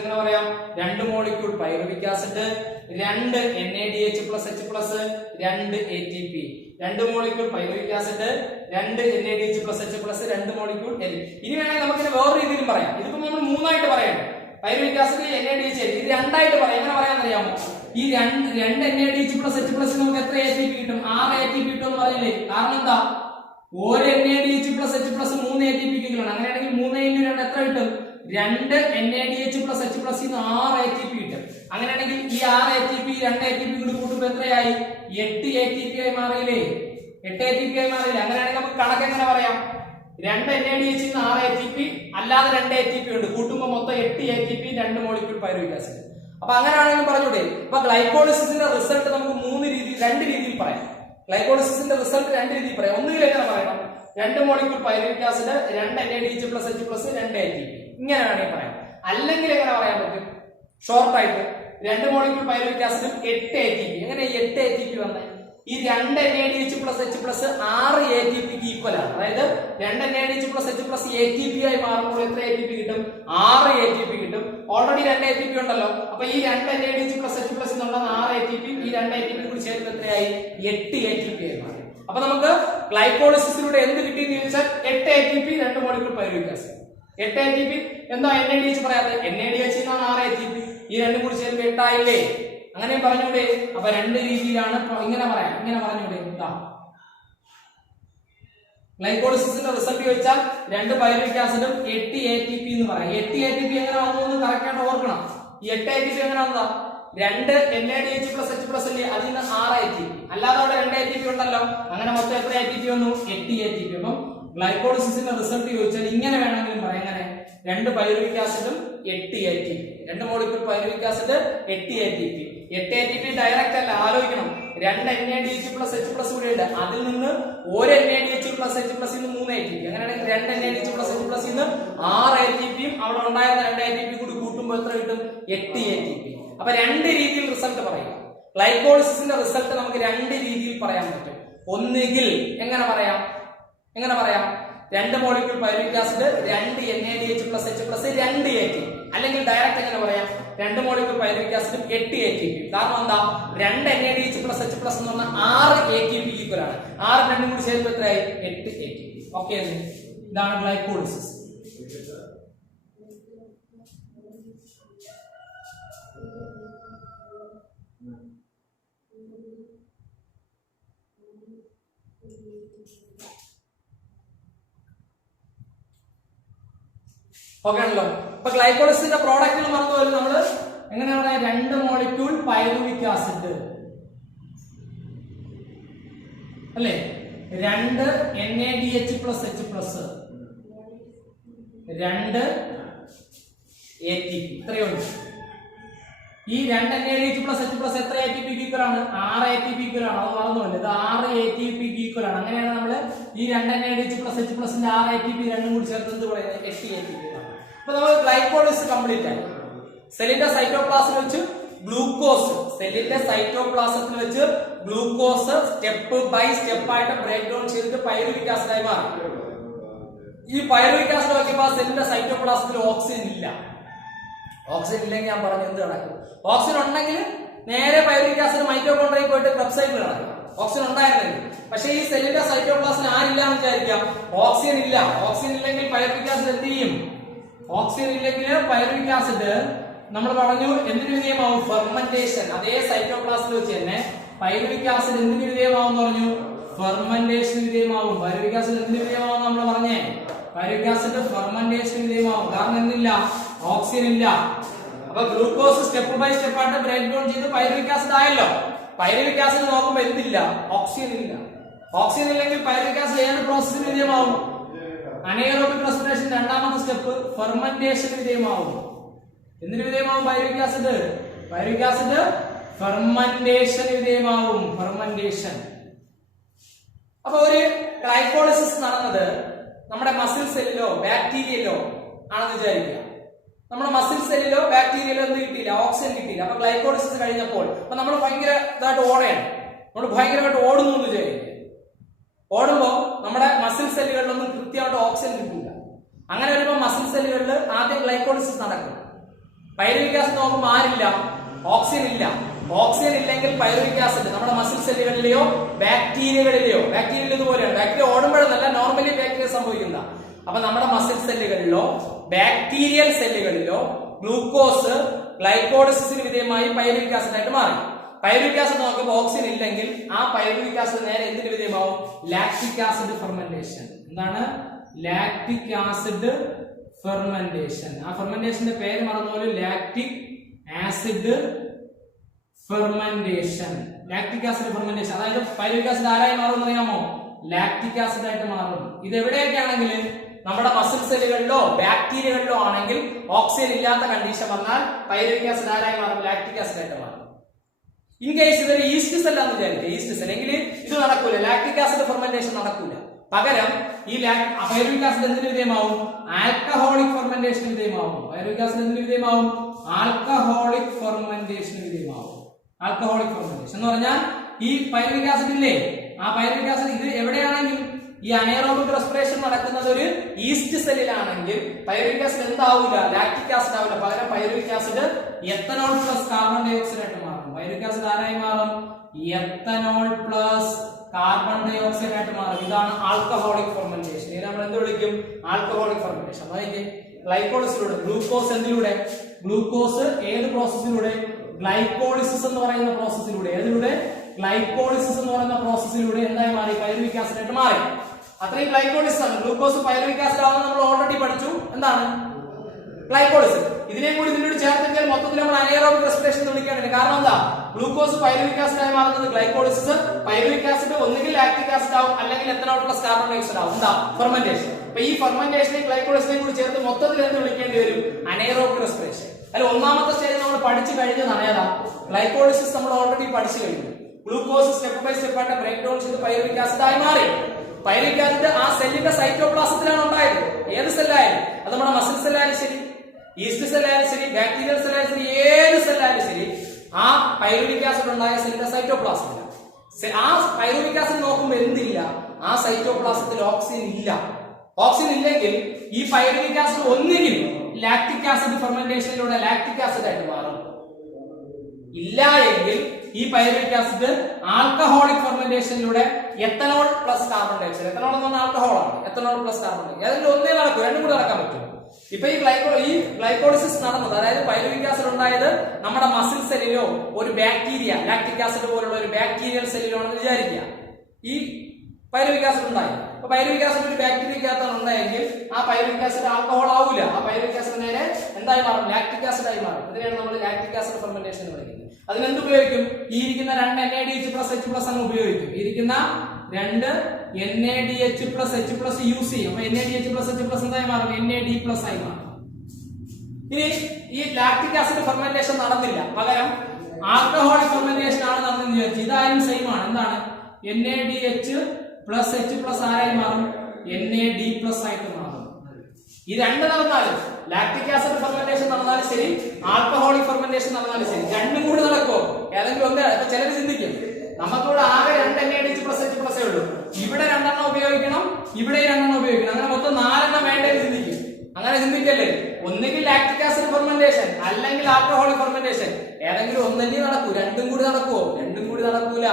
എങ്ങനെ പറയാം? 2 molecule pyruvic acid, 2 NADH plus H plus 2 ATP. 2 molecule pyruvic acid, 2 NADH plus H plus 2 molecule. ഇനി വേണമെങ്കിൽ നമുക്കിത് വേറെ രീതിയിലും പറയാം. ഇതിപ്പോ നമ്മൾ 3 ആയിട്ട് പറയണം. പൈറുവിക് ആസിഡ്, NADH, ഇത് 2 ആയിട്ട് പറയാം. എങ്ങനെ പറയാമെന്നറിയാമോ? ഈ 2 NADH പ്ലസ് H പ്ലസ് നമുക്ക് എത്ര ATP കിട്ടും? 6 ATP കിട്ടും എന്ന് പറയില്ലേ? കാരണം എന്താ? ഒരു NADH plus H plus 3 ATP കിട്ടണം. അങ്ങനെയാണെങ്കിൽ 3 × 2 എത്ര കിട്ടും? 2 NADH plus H plus 6 ATP കിട്ടും. അങ്ങനെയാണെങ്കിൽ ഈ 6 ATP 2 ATP കൂടി കൂട്ടുമ്പോൾ എത്രയായി? 8 ATP ആയി മാറിയില്ലേ? 8 ATP ആയി മാറിയില്ലേ? അങ്ങനെയാണെങ്കിൽ നമുക്ക് കണക്ക് എങ്ങനെ പറയാം? 2 NADH 6 ATP അല്ലാതെ 2 ATP ഉണ്ട്. കൂട്ടുമ്പോൾ മൊത്തം 8 ATP 2 മോളിക്യൂൾ പൈറുവിക് ആസിഡ്. അപ്പൊ അങ്ങനെയാണെങ്കിലും പറഞ്ഞൂടെ? അപ്പൊ ഗ്ലൈക്കോളിസിസിന്റെ റിസൾട്ട് നമുക്ക് 2 രീതിയിൽ പറയാം. ഗ്ലൈക്കോളിസിസിന്റെ റിസൾട്ട് 2 രീതിയിൽ പറയാം. ഒന്നുകിൽ എങ്ങനെ പറയണം? 2 molecule pyruvic acid, 2 NADH plus H plus 2 ATP. ഇങ്ങനെ വേണമെങ്കിൽ പറയാം. അല്ലെങ്കിൽ എങ്ങനെ പറയാൻ പറ്റും? ഷോർട്ട് ആയിട്ട് 2 മോളിക്യൂൾ പൈറുവിക് ആസിഡ് 8 ATP. എങ്ങനെ 8 ATP വന്നേ? ഈ 2 NADH plus H plus 6 ATP ക്ക് ഈക്വൽ ആണ്. അതായത് 2 NADH plus H plus ATP ആയി മാറുമ്പോൾ എത്ര ATP കിട്ടും? 6 ATP കിട്ടും. ഓൾറെഡി 2 ATP ഉണ്ടല്ലോ. അപ്പൊ ഈ 2 NADH പ്ലസ് H പ്ലസ് എന്നുള്ള 6 ATP, ഈ 2 ATP കൂടി ചേർത്ത് എത്രയായി? 8 ATP ആയി മാറി. അപ്പൊ നമുക്ക് ഗ്ലൈക്കോളിസിസിലൂടെ എന്ത് കിട്ടിയെന്ന് ചോദിച്ചാൽ 8 ATP 2 molecule pyruvic acid. 8 ATP എന്താ NADH പറയാതെ? NADH 6 ATP, ഈ 2 കൂടി ചേർത്ത് 8 ആയില്ലേ? അങ്ങനെ പറഞ്ഞൂടെ? അപ്പൊ 2 രീതിയിലാണ് ഇങ്ങനെ പറയാം. ഇങ്ങനെ പറഞ്ഞൂടെ? ഗ്ലൈക്കോളിസിസിന്റെ റിസൾട്ട് ചോദിച്ചാൽ 2 പൈറുവിക് ആസിഡും 8 ATP എന്ന് പറയാം. 8 ATP എങ്ങനെ വന്നു കറക്റ്റ് ആയിട്ട് ഓർക്കണം. ഈ 8 ATP എങ്ങനെ വന്നതാ? 2 NADH പ്ലസ് H പ്ലസ് അല്ലേ? അതിൽ നിന്ന് 6 ATP, അല്ലാതെ അവിടെ 2 ATP ഉണ്ടല്ലോ. അങ്ങനെ മൊത്തം എത്ര ATP വന്നു? 8 ATP. അപ്പം ഗ്ലൈക്കോളിസിസിന്റെ റിസൾട്ട് ചോദിച്ചാൽ ഇങ്ങനെ വേണമെങ്കിലും പറയാം. എങ്ങനെ? 2 പൈറുവിക് ആസിഡും 8 ATP, 2 molecule pyruvic acid 8 ATP. 8 ATP direct അല്ല, ആലോചിക്കണം. 2 NADH പ്ലസ് H പ്ലസ് കൂടെ ഉണ്ട്. അതിൽ നിന്ന് ഒരു NADH plus H plus 3 ATP. അങ്ങനെയാണെങ്കിൽ 2 NADH plus H plus 6 ATP യും അവിടെ ഉണ്ടായിരുന്ന 2 ATP കൂടി കൂട്ടുമ്പോൾ എത്ര കിട്ടും? 8 ATP. അപ്പൊ 2 രീതിയിൽ റിസൾട്ട് പറയാം. ഗ്ലൈക്കോളിസിസിന്റെ റിസൾട്ട് നമുക്ക് 2 രീതിയിൽ പറയാൻ പറ്റും. ഒന്നുകിൽ എങ്ങനെ പറയാം? 2 molecule pyruvic acid, 2 NADH plus H plus 2 ATP. അല്ലെങ്കിൽ ഡയറക്റ്റ് എങ്ങനെ പറയാം? 2 മോളിക്യൂൾ പൈറുവിക് ആസിഡ് 8 ATP. കാരണം എന്താ? 2 NADH പ്ലസ് H പ്ലസ് എന്ന് പറഞ്ഞാൽ 6 ATP ഈക്വൽ ആണ്. 6 2 കൂടി ചേർത്ത് എത്രയായി? 8 ATP. ഓക്കെ, ഇതാണ് ഗ്ലൈക്കോളിസിസ്. ഓക്കെ ആണല്ലോ. അപ്പൊ ഗ്ലൈക്കോളിസിന്റെ പ്രോഡക്റ്റുകൾ മറന്നു പോലും നമ്മള് എങ്ങനെ പറയാം? 2 മോളിക്യൂൾ പൈറുവിക് ആസിഡ് അല്ലേ? 2 NADH plus H plus 2 ATP. ഇത്രയുണ്ട്. ഈ 2 NADH പ്ലസ് H പ്ലസ് എത്ര ATP ഈക്വൽ ആണ്? 6 ATP ഈക്വൽ ആണ്. അത് മറന്നുപോലെ. ഇത് 6 ATP ഈക്വൽ ആണ്. അങ്ങനെയാണ് നമ്മള് ഈ 2 NADH പ്ലസ് H പ്ലസിന്റെ 6 ATP 2 കൂടി ചേർത്ത് എന്ത് പറയുന്നത്? 8 ATP. അപ്പൊ നമ്മൾ ഗ്ലൈക്കോളിസിസ് കംപ്ലീറ്റ് ആയി. സെല്ലിന്റെ സൈറ്റോപ്ലാസത്തിൽ വെച്ച് ഗ്ലൂക്കോസ്, സ്റ്റെപ്പ് ബൈ സ്റ്റെപ്പ് ആയിട്ട് ബ്രേക്ക് ഡൗൺ ചെയ്തിട്ട് പൈറുവിക് ആസിഡ് ആയി മാറി. ഈ പൈറുവിക് ആസിഡ് നോക്കിയപ്പോൾ സെല്ലിന്റെ സൈറ്റോപ്ലാസത്തിൽ ഓക്സിജൻ ഇല്ല. ഓക്സിജൻ ഇല്ലെങ്കിൽ ഞാൻ പറഞ്ഞു എന്ത് നടക്കും? ഓക്സിജൻ ഉണ്ടെങ്കിൽ നേരെ പൈറുവിക് ആസിഡ് മൈറ്റോകോൺട്രിയയിൽ പോയിട്ട് ക്ലബ് സൈക്കിൾ നടക്കും. ഓക്സിജൻ ഉണ്ടായിരുന്നെങ്കിൽ. പക്ഷേ ഈ സെല്ലിന്റെ സൈറ്റോപ്ലാസത്തിൽ ആരില്ല എന്ന് വിചാരിക്കാം. ഓക്സിജൻ ഇല്ല. ഓക്സിജൻ ഇല്ലെങ്കിൽ പൈറുവിക് ആസിഡ് എന്ത് ചെയ്യും? ഓക്സിജൻ ഇല്ലെങ്കിൽ പൈറുവിക് ആസിഡ് നമ്മൾ പറഞ്ഞു എന്തിനു വിധേയമാവും? ഫെർമെന്റേഷൻ. അതേ സൈറ്റോപ്ലാസത്തിൽ വെച്ച് തന്നെ പൈറുവിക് ആസിഡ് എന്തിനു വിധേയമാവും എന്ന് പറഞ്ഞു? ഫെർമെന്റേഷൻ വിധേയമാവും. പൈറുവിക് ആസിഡ് എന്തിനു വിധേയമാവും നമ്മൾ പറഞ്ഞേ? പൈറുവിക് ആസിഡ് ഫെർമെന്റേഷൻ വിധേയമാവും. കാരണം എന്തില്ല? ഓക്സിജൻ ഇല്ല. അപ്പൊ ഗ്ലൂക്കോസ് സ്റ്റെപ്പ് ബൈ സ്റ്റെപ്പ് ആയിട്ട് ബ്രേക്ക് ഡൗൺ ചെയ്ത് പൈറുവിക് ആസിഡ് ആയല്ലോ. പൈറുവിക് ആസിഡ് നോക്കുമ്പോൾ എന്തില്ല? ഓക്സിജൻ ഇല്ല. ഓക്സിജൻ ഇല്ലെങ്കിൽ പൈറുവിക് ആസിഡ് ഏത് പ്രോസസ്സിന് വിധേയമാവും? അനേറോബിക് റെസ്പിറേഷൻ രണ്ടാമത്തെ സ്റ്റെപ്പ് ഫെർമെന്റേഷൻ വിധേയമാവും. എന്തിനു വിധേയമാവും? പൈറുവിക് ആസിഡ് ഫെർമെന്റേഷൻ വിധേയമാവും. ഫെർമെന്റേഷൻ. അപ്പൊ ഒരു ഗ്ലൈക്കോളിസിസ് നടന്നത് നമ്മുടെ മസിൽ സെല്ലിലോ ബാക്ടീരിയയിലോ ആണെന്ന് വിചാരിക്കുക. നമ്മുടെ മസിൽ സെല്ലിലോ ബാക്ടീരിയയിലോ എന്ത് കിട്ടിയില്ല? ഓക്സിജൻ കിട്ടിയില്ല. അപ്പൊ ഗ്ലൈക്കോളിസിസ് കഴിഞ്ഞപ്പോൾ അപ്പൊ നമ്മൾ ഭയങ്കര ഇതായിട്ട് ഓടുകയാണ്. നമ്മൾ ഭയങ്കരമായിട്ട് ഓടുന്നു എന്ന് വിചാരിക്കുക. ഓടുമ്പോൾ നമ്മുടെ മസിൽ സെല്ലുകളിലൊന്നും കൃത്യമായിട്ട് ഓക്സിജൻ കിട്ടില്ല. അങ്ങനെ വരുമ്പോൾ മസിൽ സെല്ലുകളിൽ ആദ്യം ഗ്ലൈക്കോളിസിസ് നടക്കും. പൈറുവിക് ആസിഡ് നോക്കുമ്പോൾ ആരില്ല? ഓക്സിജൻ ഇല്ല. ഓക്സിജൻ ഇല്ലെങ്കിൽ പൈറുവിക് ആസിഡ് നമ്മുടെ മസിൽ സെല്ലുകളിലെയോ ബാക്ടീരിയകളിലെയോ, ബാക്ടീരിയയിൽ ഇതുപോലെയാണ്, ബാക്ടീരിയ ഓടുമ്പോഴെന്നല്ല, നോർമലി ബാക്ടീരിയ സംഭവിക്കുന്ന. അപ്പൊ നമ്മുടെ മസിൽ സെല്ലുകളിലോ ബാക്ടീരിയൽ സെല്ലുകളിലോ ഗ്ലൂക്കോസ് ഗ്ലൈക്കോളിസിന് വിധേയമായി പൈറുവിക് ആസിഡ് ആയിട്ട് മാറി. പൈറുവിക് ആസിഡ് നോക്കുമ്പോൾ ഓക്സിജൻ ഇല്ലെങ്കിൽ ആ പൈറുവിക് ആസിഡ് നേരെ എന്തിന് വിധേയമാവും? Lactic acid fermentation. എന്താണ്? Lactic acid fermentation. ആ ഫെർമെന്റേഷന്റെ പേര് മറന്നുപോലും, lactic acid fermentation. Lactic acid fermentation, അതായത് പൈറുവിക് ആസിഡ് ആരായി മാറും അറിയാമോ? ലാക്റ്റിക് ആസിഡ് ആയിട്ട് മാറും. ഇത് എവിടെയൊക്കെ ആണെങ്കിൽ നമ്മുടെ മസിൽ സെല്ലുകളിലോ ബാക്ടീരിയകളിലോ ആണെങ്കിൽ ഓക്സിജൻ ഇല്ലാത്ത കണ്ടീഷൻ വന്നാൽ പൈറുവിക് ആസിഡ് ആരായി മാറും? ലാക്റ്റിക് ആസിഡ് ആയിട്ട് മാറും. ഇൻ കേസ് ഇതൊരു ഈസ്റ്റ് സെല്ലാന്ന് വിചാരിക്കുക, ഈസ്റ്റ് സെൽ എങ്കിൽ ഇത് നടക്കൂല, ലാക്റ്റിക് ആസിഡ് ഫെർമെന്റേഷൻ നടക്കൂല. പകരം ഈ പൈറുവിക് ആസിഡ് എന്തിനു വിധേയമാവും? ആൽക്കഹോളിക് ഫെർമെന്റേഷന് വിധേയമാവും. പൈറുവിക് ആസിഡ് എന്തിനു വിധേയമാവും? ആൽക്കഹോളിക് ഫെർമെന്റേഷന് വിധേയമാവും. ആൽക്കഹോളിക് ഫെർമെന്റേഷൻ എന്ന് പറഞ്ഞാൽ ഈ പൈറുവിക് ആസിഡ് ഇല്ലേ, ആ പൈറുവിക് ആസിഡ് ഇത് എവിടെയാണെങ്കിൽ ഈ അനേറോബിക് റെസ്പിറേഷൻ നടക്കുന്നത് ഒരു ഈസ്റ്റ് സെല്ലിലാണെങ്കിൽ പൈറുവിക് ആസിഡ് എന്താവൂല? ലാക്റ്റിക് ആസിഡ് ആവില്ല. പകരം pyruvic acid ethanol plus carbon dioxide ആയിട്ട് മാറും. പൈറുവിക് ആസിഡ് ആരായി മാറും? Ethanol plus carbon dioxide ആയിട്ട് മാറും. ഇതാണ് ആൽക്കഹോളിക് ഫെർമെന്റേഷൻ. ഇത് നമ്മൾ എന്ത് വിളിക്കും? Alcoholic fermentation. അതായത് ഗ്ലൈക്കോളിസിലൂടെ, ഗ്ലൂക്കോസ് എന്തിലൂടെ? ഗ്ലൂക്കോസ് ഏത് പ്രോസസ്സിലൂടെ? ഗ്ലൈക്കോളിസിസ് എന്ന് പറയുന്ന പ്രോസസ്സിലൂടെ. ഏതിലൂടെ? ഗ്ലൈക്കോളിസിസ് എന്ന് പറയുന്ന പ്രോസസ്സിലൂടെ എന്തായി മാറി? പൈറുവിക് ആസിഡ് ആയിട്ട് മാറി. അത്രയും ഗ്ലൈക്കോളിസിസ് ആണ്. ഗ്ലൂക്കോസ് പൈറുവിക് ആസിഡ് ആവുന്നത് നമ്മൾ ഓൾറെഡി പഠിച്ചു. എന്താണ് ഗ്ലൈക്കോളിസിസ്? ഇതിനെ കൂടി ഇതിനോട് ചേർത്തിട്ടാൽ മൊത്തത്തിൽ നമ്മൾ അനേറോബിക് റെസ്പിറേഷൻ എന്ന് വിളിക്കേണ്ടത്. കാരണം എന്താ? ഗ്ലൂക്കോസ് പൈറുവിക് ആസിഡ് ആയി മാറുന്നത് ഗ്ലൈക്കോളിസിസ്. പൈറുവിക് ആസിഡ് ഒന്നുകിൽ ലാക്റ്റിക് ആസിഡ് ആവും, അല്ലെങ്കിൽ ethanol plus carbon dioxide ആവും. എന്താ? ഫെർമെന്റേഷൻ. അപ്പൊ ഈ ഫെർമെന്റേഷനെ ഗ്ലൈക്കോളിസിനെ കൂടി ചേർത്ത് മൊത്തത്തിൽ എന്ത് വിളിക്കേണ്ടി വരും? Anaerobic respiration. അല്ല, ഒന്നാമത്തെ സ്റ്റേജ് നമ്മൾ പഠിച്ചു കഴിഞ്ഞതാണ്. ഏതാ? ഗ്ലൈക്കോളിസിസ് നമ്മൾ ഓൾറെഡി പഠിച്ചു കഴിഞ്ഞു. ഗ്ലൂക്കോസ് സ്റ്റെപ്പ് ബൈ സ്റ്റെപ്പ് ആയിട്ട് ബ്രേക്ക് ഡൗൺ ചെയ്ത് പൈറുവിക് ആസിഡ് ആയി മാറി. പൈറുവിക് ആസിഡ് ആ സെല്ലിന്റെ സൈറ്റോപ്ലാസത്തിലാണ് ഉണ്ടായത്. ഏത് സെല്ലായാലും, അത് നമ്മുടെ മസിൽ സെല്ലായാലും ശരി, ഈസ്റ്റ് സെല്ലായാലും ശരി, ബാക്ടീരിയൽ സെല്ലായാലും ശരി, ഏത് സെല്ലായാലും ശരി, ആ പൈറുവിക് ആസിഡ് ഉണ്ടായ സെല്ലിന്റെ സൈറ്റോപ്ലാസത്തിലാണ്. ആ പൈറുവിക് ആസിഡ് നോക്കുമ്പോൾ എന്തില്ല? ആ സൈറ്റോപ്ലാസത്തിൽ ഓക്സിജൻ ഇല്ല. ഓക്സിജൻ ഇല്ലെങ്കിൽ ഈ പൈറുവിക് ആസിഡ് ഒന്നുകിൽ ലാക്റ്റിക് ആസിഡ് ഫെർമെന്റേഷനിലൂടെ ലാക്റ്റിക് ആസിഡ് ആയിട്ട് മാറും, ഇല്ല എങ്കിൽ ഈ പൈറുവിക് ആസിഡ് ആൽക്കഹോളിക് ഫെർമെന്റേഷനിലൂടെ ethanol plus carbon dioxide. Ethanol എന്ന് പറഞ്ഞാൽ ആൽക്കഹോൾ ആണ്. Ethanol plus carbon dioxide. അതിൽ ഒന്നേ നടക്കും, രണ്ടും കൂടി നടക്കാൻ പറ്റും. ഇപ്പൊ ഈ ഗ്ലൈക്കോളിസിസ് നടന്നത്, അതായത് പൈറുവിക് ആസിഡ് ഉണ്ടായത് നമ്മുടെ മസിൽ സെല്ലിലോ ഒരു ബാക്ടീരിയ, ലാക്റ്റിക് ആസിഡ് പോലുള്ള ഒരു ബാക്ടീരിയൽ സെല്ലിലോ ആണെന്ന് വിചാരിക്കുക. ഈ പൈറുവിക് ആസിഡ് ഉണ്ടായി. അപ്പൊ പൈറുവിക് ആസിഡ് ഒരു ബാക്ടീരിയക്കകത്താണ് ഉണ്ടായെങ്കിൽ ആ പൈറുവിക് ആസിഡ് ആൽക്കഹോൾ ആവില്ല. ആ പൈറുവിക് ആസിഡ് നേരെ എന്തായി മാറും? ലാക്റ്റിക് ആസിഡ് ആയി മാറും. ഇതിനെയാണ് നമ്മൾ ലാക്റ്റിക് ആസിഡ് ഫെർമെന്റേഷൻ എന്ന് വിളിക്കുന്നത്. അതിനെന്ത് ഉപയോഗിക്കും? ഈ ഇരിക്കുന്ന 2 NADH+H+ അങ്ങ് ഉപയോഗിക്കും. ഇരിക്കുന്ന 2 NADH+H+ യൂസ് ചെയ്യും. അപ്പൊ NADH+H+ എന്തായി മാറും? NAD+ ആയി മാറും. ഇനി ഈ ലാക്റ്റിക് ആസിഡ് ഫെർമെന്റേഷൻ നടന്നില്ല, പകരം ആൽക്കഹോളിക് ഫെർമെന്റേഷൻ ആണ് നടന്നെന്ന് വിചാരിച്ചു. ഇതായാലും സെയിം ആണ്. എന്താണ്? NADH+H+ ആരായി മാറും? NAD+ ആയിട്ട് മാറും. ഈ രണ്ട് നടന്നാലും, ലാക്റ്റിക് ആസിഡ് ഫെർമെന്റേഷൻ നടന്നാലും ശരി, ആൽക്കഹോളിക് ഫെർമെന്റേഷൻ നടന്നാലും ശരി, രണ്ടും കൂടി നടക്കുമോ? ഏതെങ്കിലും ഒന്ന്. ചിലർ ചിന്തിക്കും, നമുക്കിവിടെ ആകെ 2 NADH+H+ ഉള്ളൂ, ഇവിടെ 2 ഉപയോഗിക്കണം, ഇവിടെ 2 ഉപയോഗിക്കണം, അങ്ങനെ മൊത്തം 4 വേണ്ടേ ചിന്തിക്കും. അങ്ങനെ ചിന്തിക്കല്ലേ. ഒന്നുകിൽ ലാക്റ്റിക് ആസിഡ് ഫെർമെന്റേഷൻ അല്ലെങ്കിൽ ആൽക്കഹോളിക് ഫെർമെന്റേഷൻ, ഏതെങ്കിലും ഒന്നല്ലേ നടക്കൂ. രണ്ടും കൂടി നടക്കുമോ? രണ്ടും കൂടി നടക്കൂല.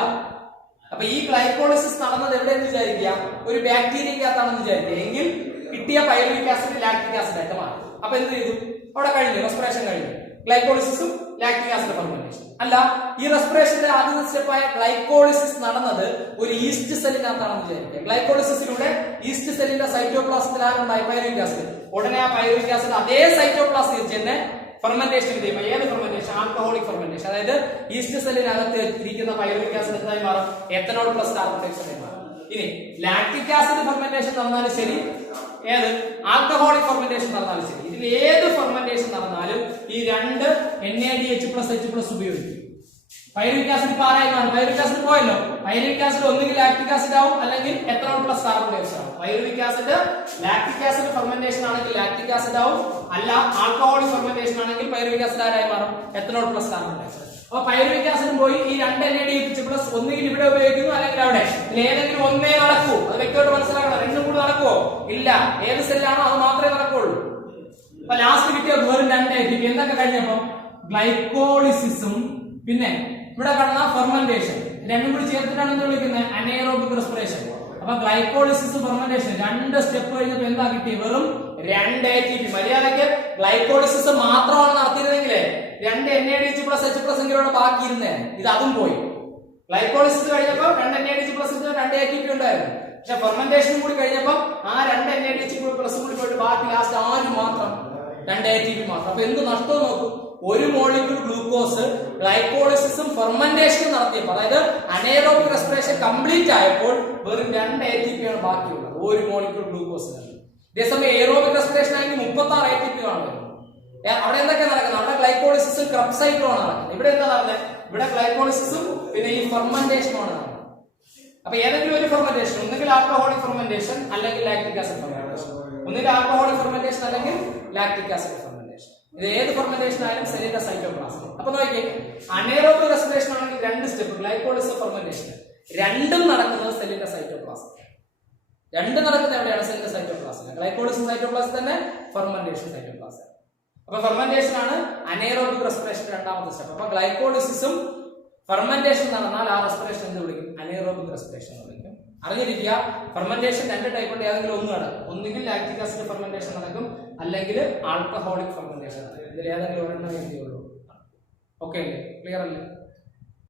അപ്പൊ ഈ ഗ്ലൈക്കോളിസിസ് നടന്നത് എവിടെയെന്ന് വിചാരിക്കുക? ഒരു ബാക്ടീരിയക്കകത്താണെന്ന് വിചാരിക്കുക. എങ്കിൽ കിട്ടിയ പൈറുവിക് ആസിഡ് ലാക്റ്റിക് ആസിഡ് ആയിട്ട് മാറും. അപ്പൊ എന്ത് ചെയ്തു? അവിടെ കഴിഞ്ഞു, റെസ്പിറേഷൻ കഴിഞ്ഞു. ഗ്ലൈക്കോളിസിസും ലാക്റ്റിക് ആസിഡ് ഫെർമെന്റേഷൻ. അല്ല, ഈ റെസ്പിറേഷന്റെ ആദ്യത്തെ സ്റ്റെപ്പായ ഗ്ലൈക്കോളിസിസ് നടന്നത് ഒരു ഈസ്റ്റ് സെല്ലിനകത്താണെന്ന് വിചാരിക്കുക. ഗ്ലൈക്കോളിസിസിലൂടെ ഈസ്റ്റ് സെല്ലിന്റെ സൈറ്റോപ്ലാസത്തിലാണ് ഉണ്ടായ പൈറുവിക് ആസിഡ്. ഉടനെ ആ പൈറുവിക് ആസിഡ് അതേ സൈറ്റോപ്ലാസത്തിൽ തന്നെ ഫെർമെന്റേഷൻ ചെയ്യുമ്പോൾ, ഏത് ഫെർമെന്റേഷൻ? Alcoholic fermentation. അതായത് ഈസ്റ്റ് സെല്ലിനകത്ത് ഇരിക്കുന്ന പൈറുവിക് ആസിഡ് എന്തായി മാറും? Ethanol plus carbon dioxide ആയി മാറും. ഇനി ലാക്റ്റിക് ആസിഡ് ഫെർമെന്റേഷൻ നടന്നാലും ശരി, ഏത് ആൽക്കഹോളിക് ഫെർമെന്റേഷൻ നടന്നാലും ശരി, ഇതിൽ ഏത് ഫെർമെന്റേഷൻ നടന്നാലും ഈ 2 NADH+H+ ഉപയോഗിക്കും. പൈറുവിക് ആസിഡ് പാരായി മാറും. പൈറുവിക് ആസിഡ് പോയല്ലോ. പൈറുവിക് ആസിഡ് ഒന്നുകിൽ ലാക്റ്റിക് ആസിഡ് ആവും, അല്ലെങ്കിൽ ethanol plus carbon dioxide ആവും. Pyruvic acid lactic acid fermentation ആണെങ്കിൽ ലാക്റ്റിക് ആസിഡ് ആവും, അല്ല ആൽക്കഹോളിക് ഫെർമെന്റേഷൻ ആണെങ്കിൽ പൈറുവിക് ആസിഡ് ആരായി മാറും? Ethanol plus carbon dioxide. അപ്പൊ പൈറുവിക് ആസിഡും പോയി, ഈ 2 NADH+ ഒന്നുകിൽ ഇവിടെ ഉപയോഗിക്കുന്നു അല്ലെങ്കിൽ അവിടെ. ഏതെങ്കിലും ഒന്നേ നടക്കൂ. അത് വ്യക്തമായിട്ട് മനസ്സിലാക്കണം. രണ്ടും കൂടി നടക്കുവോ? ഇല്ല. ഏത് സെല്ലാണോ അത് മാത്രമേ നടക്കുള്ളൂ. അപ്പൊ ലാസ്റ്റ് കിട്ടിയ വെറും 2 ATP. എന്തൊക്കെ കഴിഞ്ഞപ്പോ ഗ്ലൈക്കോളിസിസും പിന്നെ ഇവിടെ കാണുന്ന ഫെർമെന്റേഷൻ, രണ്ടും കൂടി ചേർത്തിട്ടാണ് എന്ത് വിളിക്കുന്നത്? Anaerobic respiration. അപ്പൊ ഗ്ലൈക്കോളിസിസ് ഫെർമെന്റേഷൻ 2 സ്റ്റെപ്പ് കഴിഞ്ഞപ്പോ എന്താ കിട്ടിയത്? വെറും 2 ATP. മര്യാദയ്ക്ക് ഗ്ലൈക്കോളിസിസ് മാത്രമാണ് നടത്തിയിരുന്നെങ്കിലേ 2 NADH+H+ എങ്കിലാണ് ബാക്കിയിരുന്നേ. ഇത് അതും പോയി. ഗ്ലൈക്കോളിസിസ് കഴിഞ്ഞപ്പോ 2 NADH+, 2 ATP ഉണ്ടായിരുന്നു. പക്ഷെ ഫെർമെന്റേഷനും കൂടി കഴിഞ്ഞപ്പോ ആ 2 NADH+ കൂടി പോയിട്ട് ബാക്കി ലാസ്റ്റ് 6 മാത്രം, 2 ATP മാത്രം. അപ്പൊ എന്ത് നഷ്ടവും നോക്കും. ഒരു മോളിക്യൂൾ ഗ്ലൂക്കോസ് ഗ്ലൈക്കോളിസിസും ഫെർമെന്റേഷനും നടത്തിയപ്പോൾ, അതായത് അനേറോബിക് റെസ്പിറേഷൻ കംപ്ലീറ്റ് ആയപ്പോൾ വെറും 2 ATP ആണ് ബാക്കിയുള്ളത് ഒരു മോളിക്യൂൾ ഗ്ലൂക്കോസ്. അതേസമയം എയറോബിക് റെസ്പിറേഷൻ ആണെങ്കിൽ 36 ATP കാണുന്നത്. അവിടെ എന്തൊക്കെ നടക്കുന്നത്? അവിടെ ഗ്ലൈക്കോളിസിസും ക്രബ് സൈക്ലോൺ ആണ് നടക്കുന്നത്. ഇവിടെ എന്താ നടന്നത്? ഇവിടെ ഗ്ലൈക്കോളിസിസും പിന്നെ ഈ ഫെർമെന്റേഷനും ആണ് നടക്കുന്നത്. അപ്പൊ ഏതെങ്കിലും ഒരു ഫെർമെന്റേഷൻ, ഒന്നുകിൽ ആൽക്കഹോളിക് ഫെർമെന്റേഷൻ അല്ലെങ്കിൽ ലാക്റ്റിക് ആസിഡ് ഫെർമെന്റേഷൻ. ഒന്നുകിൽ ആൽക്കഹോളിക് ഫെർമെന്റേഷൻ അല്ലെങ്കിൽ ലാക്റ്റിക് ആസിഡ് ഫെർമെന്റേഷൻ. ഇത് ഏത് ഫെർമെന്റേഷൻ ആയാലും സെല്ലിന്റെ സൈറ്റോപ്ലാസം. അപ്പൊ നോക്കിയേ, അനേറോബിക് റെസ്പിറേഷൻ ആണെങ്കിൽ 2 സ്റ്റെപ്പ്, ഗ്ലൈക്കോളിസിസ് ഫെർമെന്റേഷൻ, രണ്ടും നടക്കുന്നത് സെല്ലിന്റെ സൈറ്റോപ്ലാസം. രണ്ടും നടക്കുന്നത് എവിടെയാണ്? സെല്ലിന്റെ സൈറ്റോപ്ലാസം. ഗ്ലൈക്കോളിസിസ് സൈറ്റോപ്ലാസം തന്നെ, ഫെർമെന്റേഷൻ സൈറ്റോപ്ലാസം. അപ്പൊ ഫെർമെന്റേഷൻ ആണ് അനേറോബിക് റെസ്പിറേഷൻ രണ്ടാമത്തെ സ്റ്റെപ്പ്. അപ്പൊ ഗ്ലൈക്കോളിസിസും ഫെർമെന്റേഷൻ നടന്നാൽ ആ റെസ്പിറേഷൻ എന്ത് വിളിക്കും? അനേറോബിക് റെസ്പിറേഷൻ എന്ന് വിളിക്കും. അറിഞ്ഞിരിക്കുക, ഫെർമെന്റേഷൻ 2 ടൈപ്പ് ഉണ്ട്. ഏതെങ്കിലും ഒന്ന് നടക്കും. ഒന്നുകിൽ ലാക്റ്റിക് ആസിഡ് ഫെർമെന്റേഷൻ നടക്കും, അല്ലെങ്കിൽ ആൽക്കഹോളിക് ഫെർമെന്റേഷൻ നടക്കും. ഇതിൽ ഏതെങ്കിലും ഒരെണ്ണം എഴുതിയുള്ളൂ. ഓക്കെ, ക്ലിയർ അല്ലേ?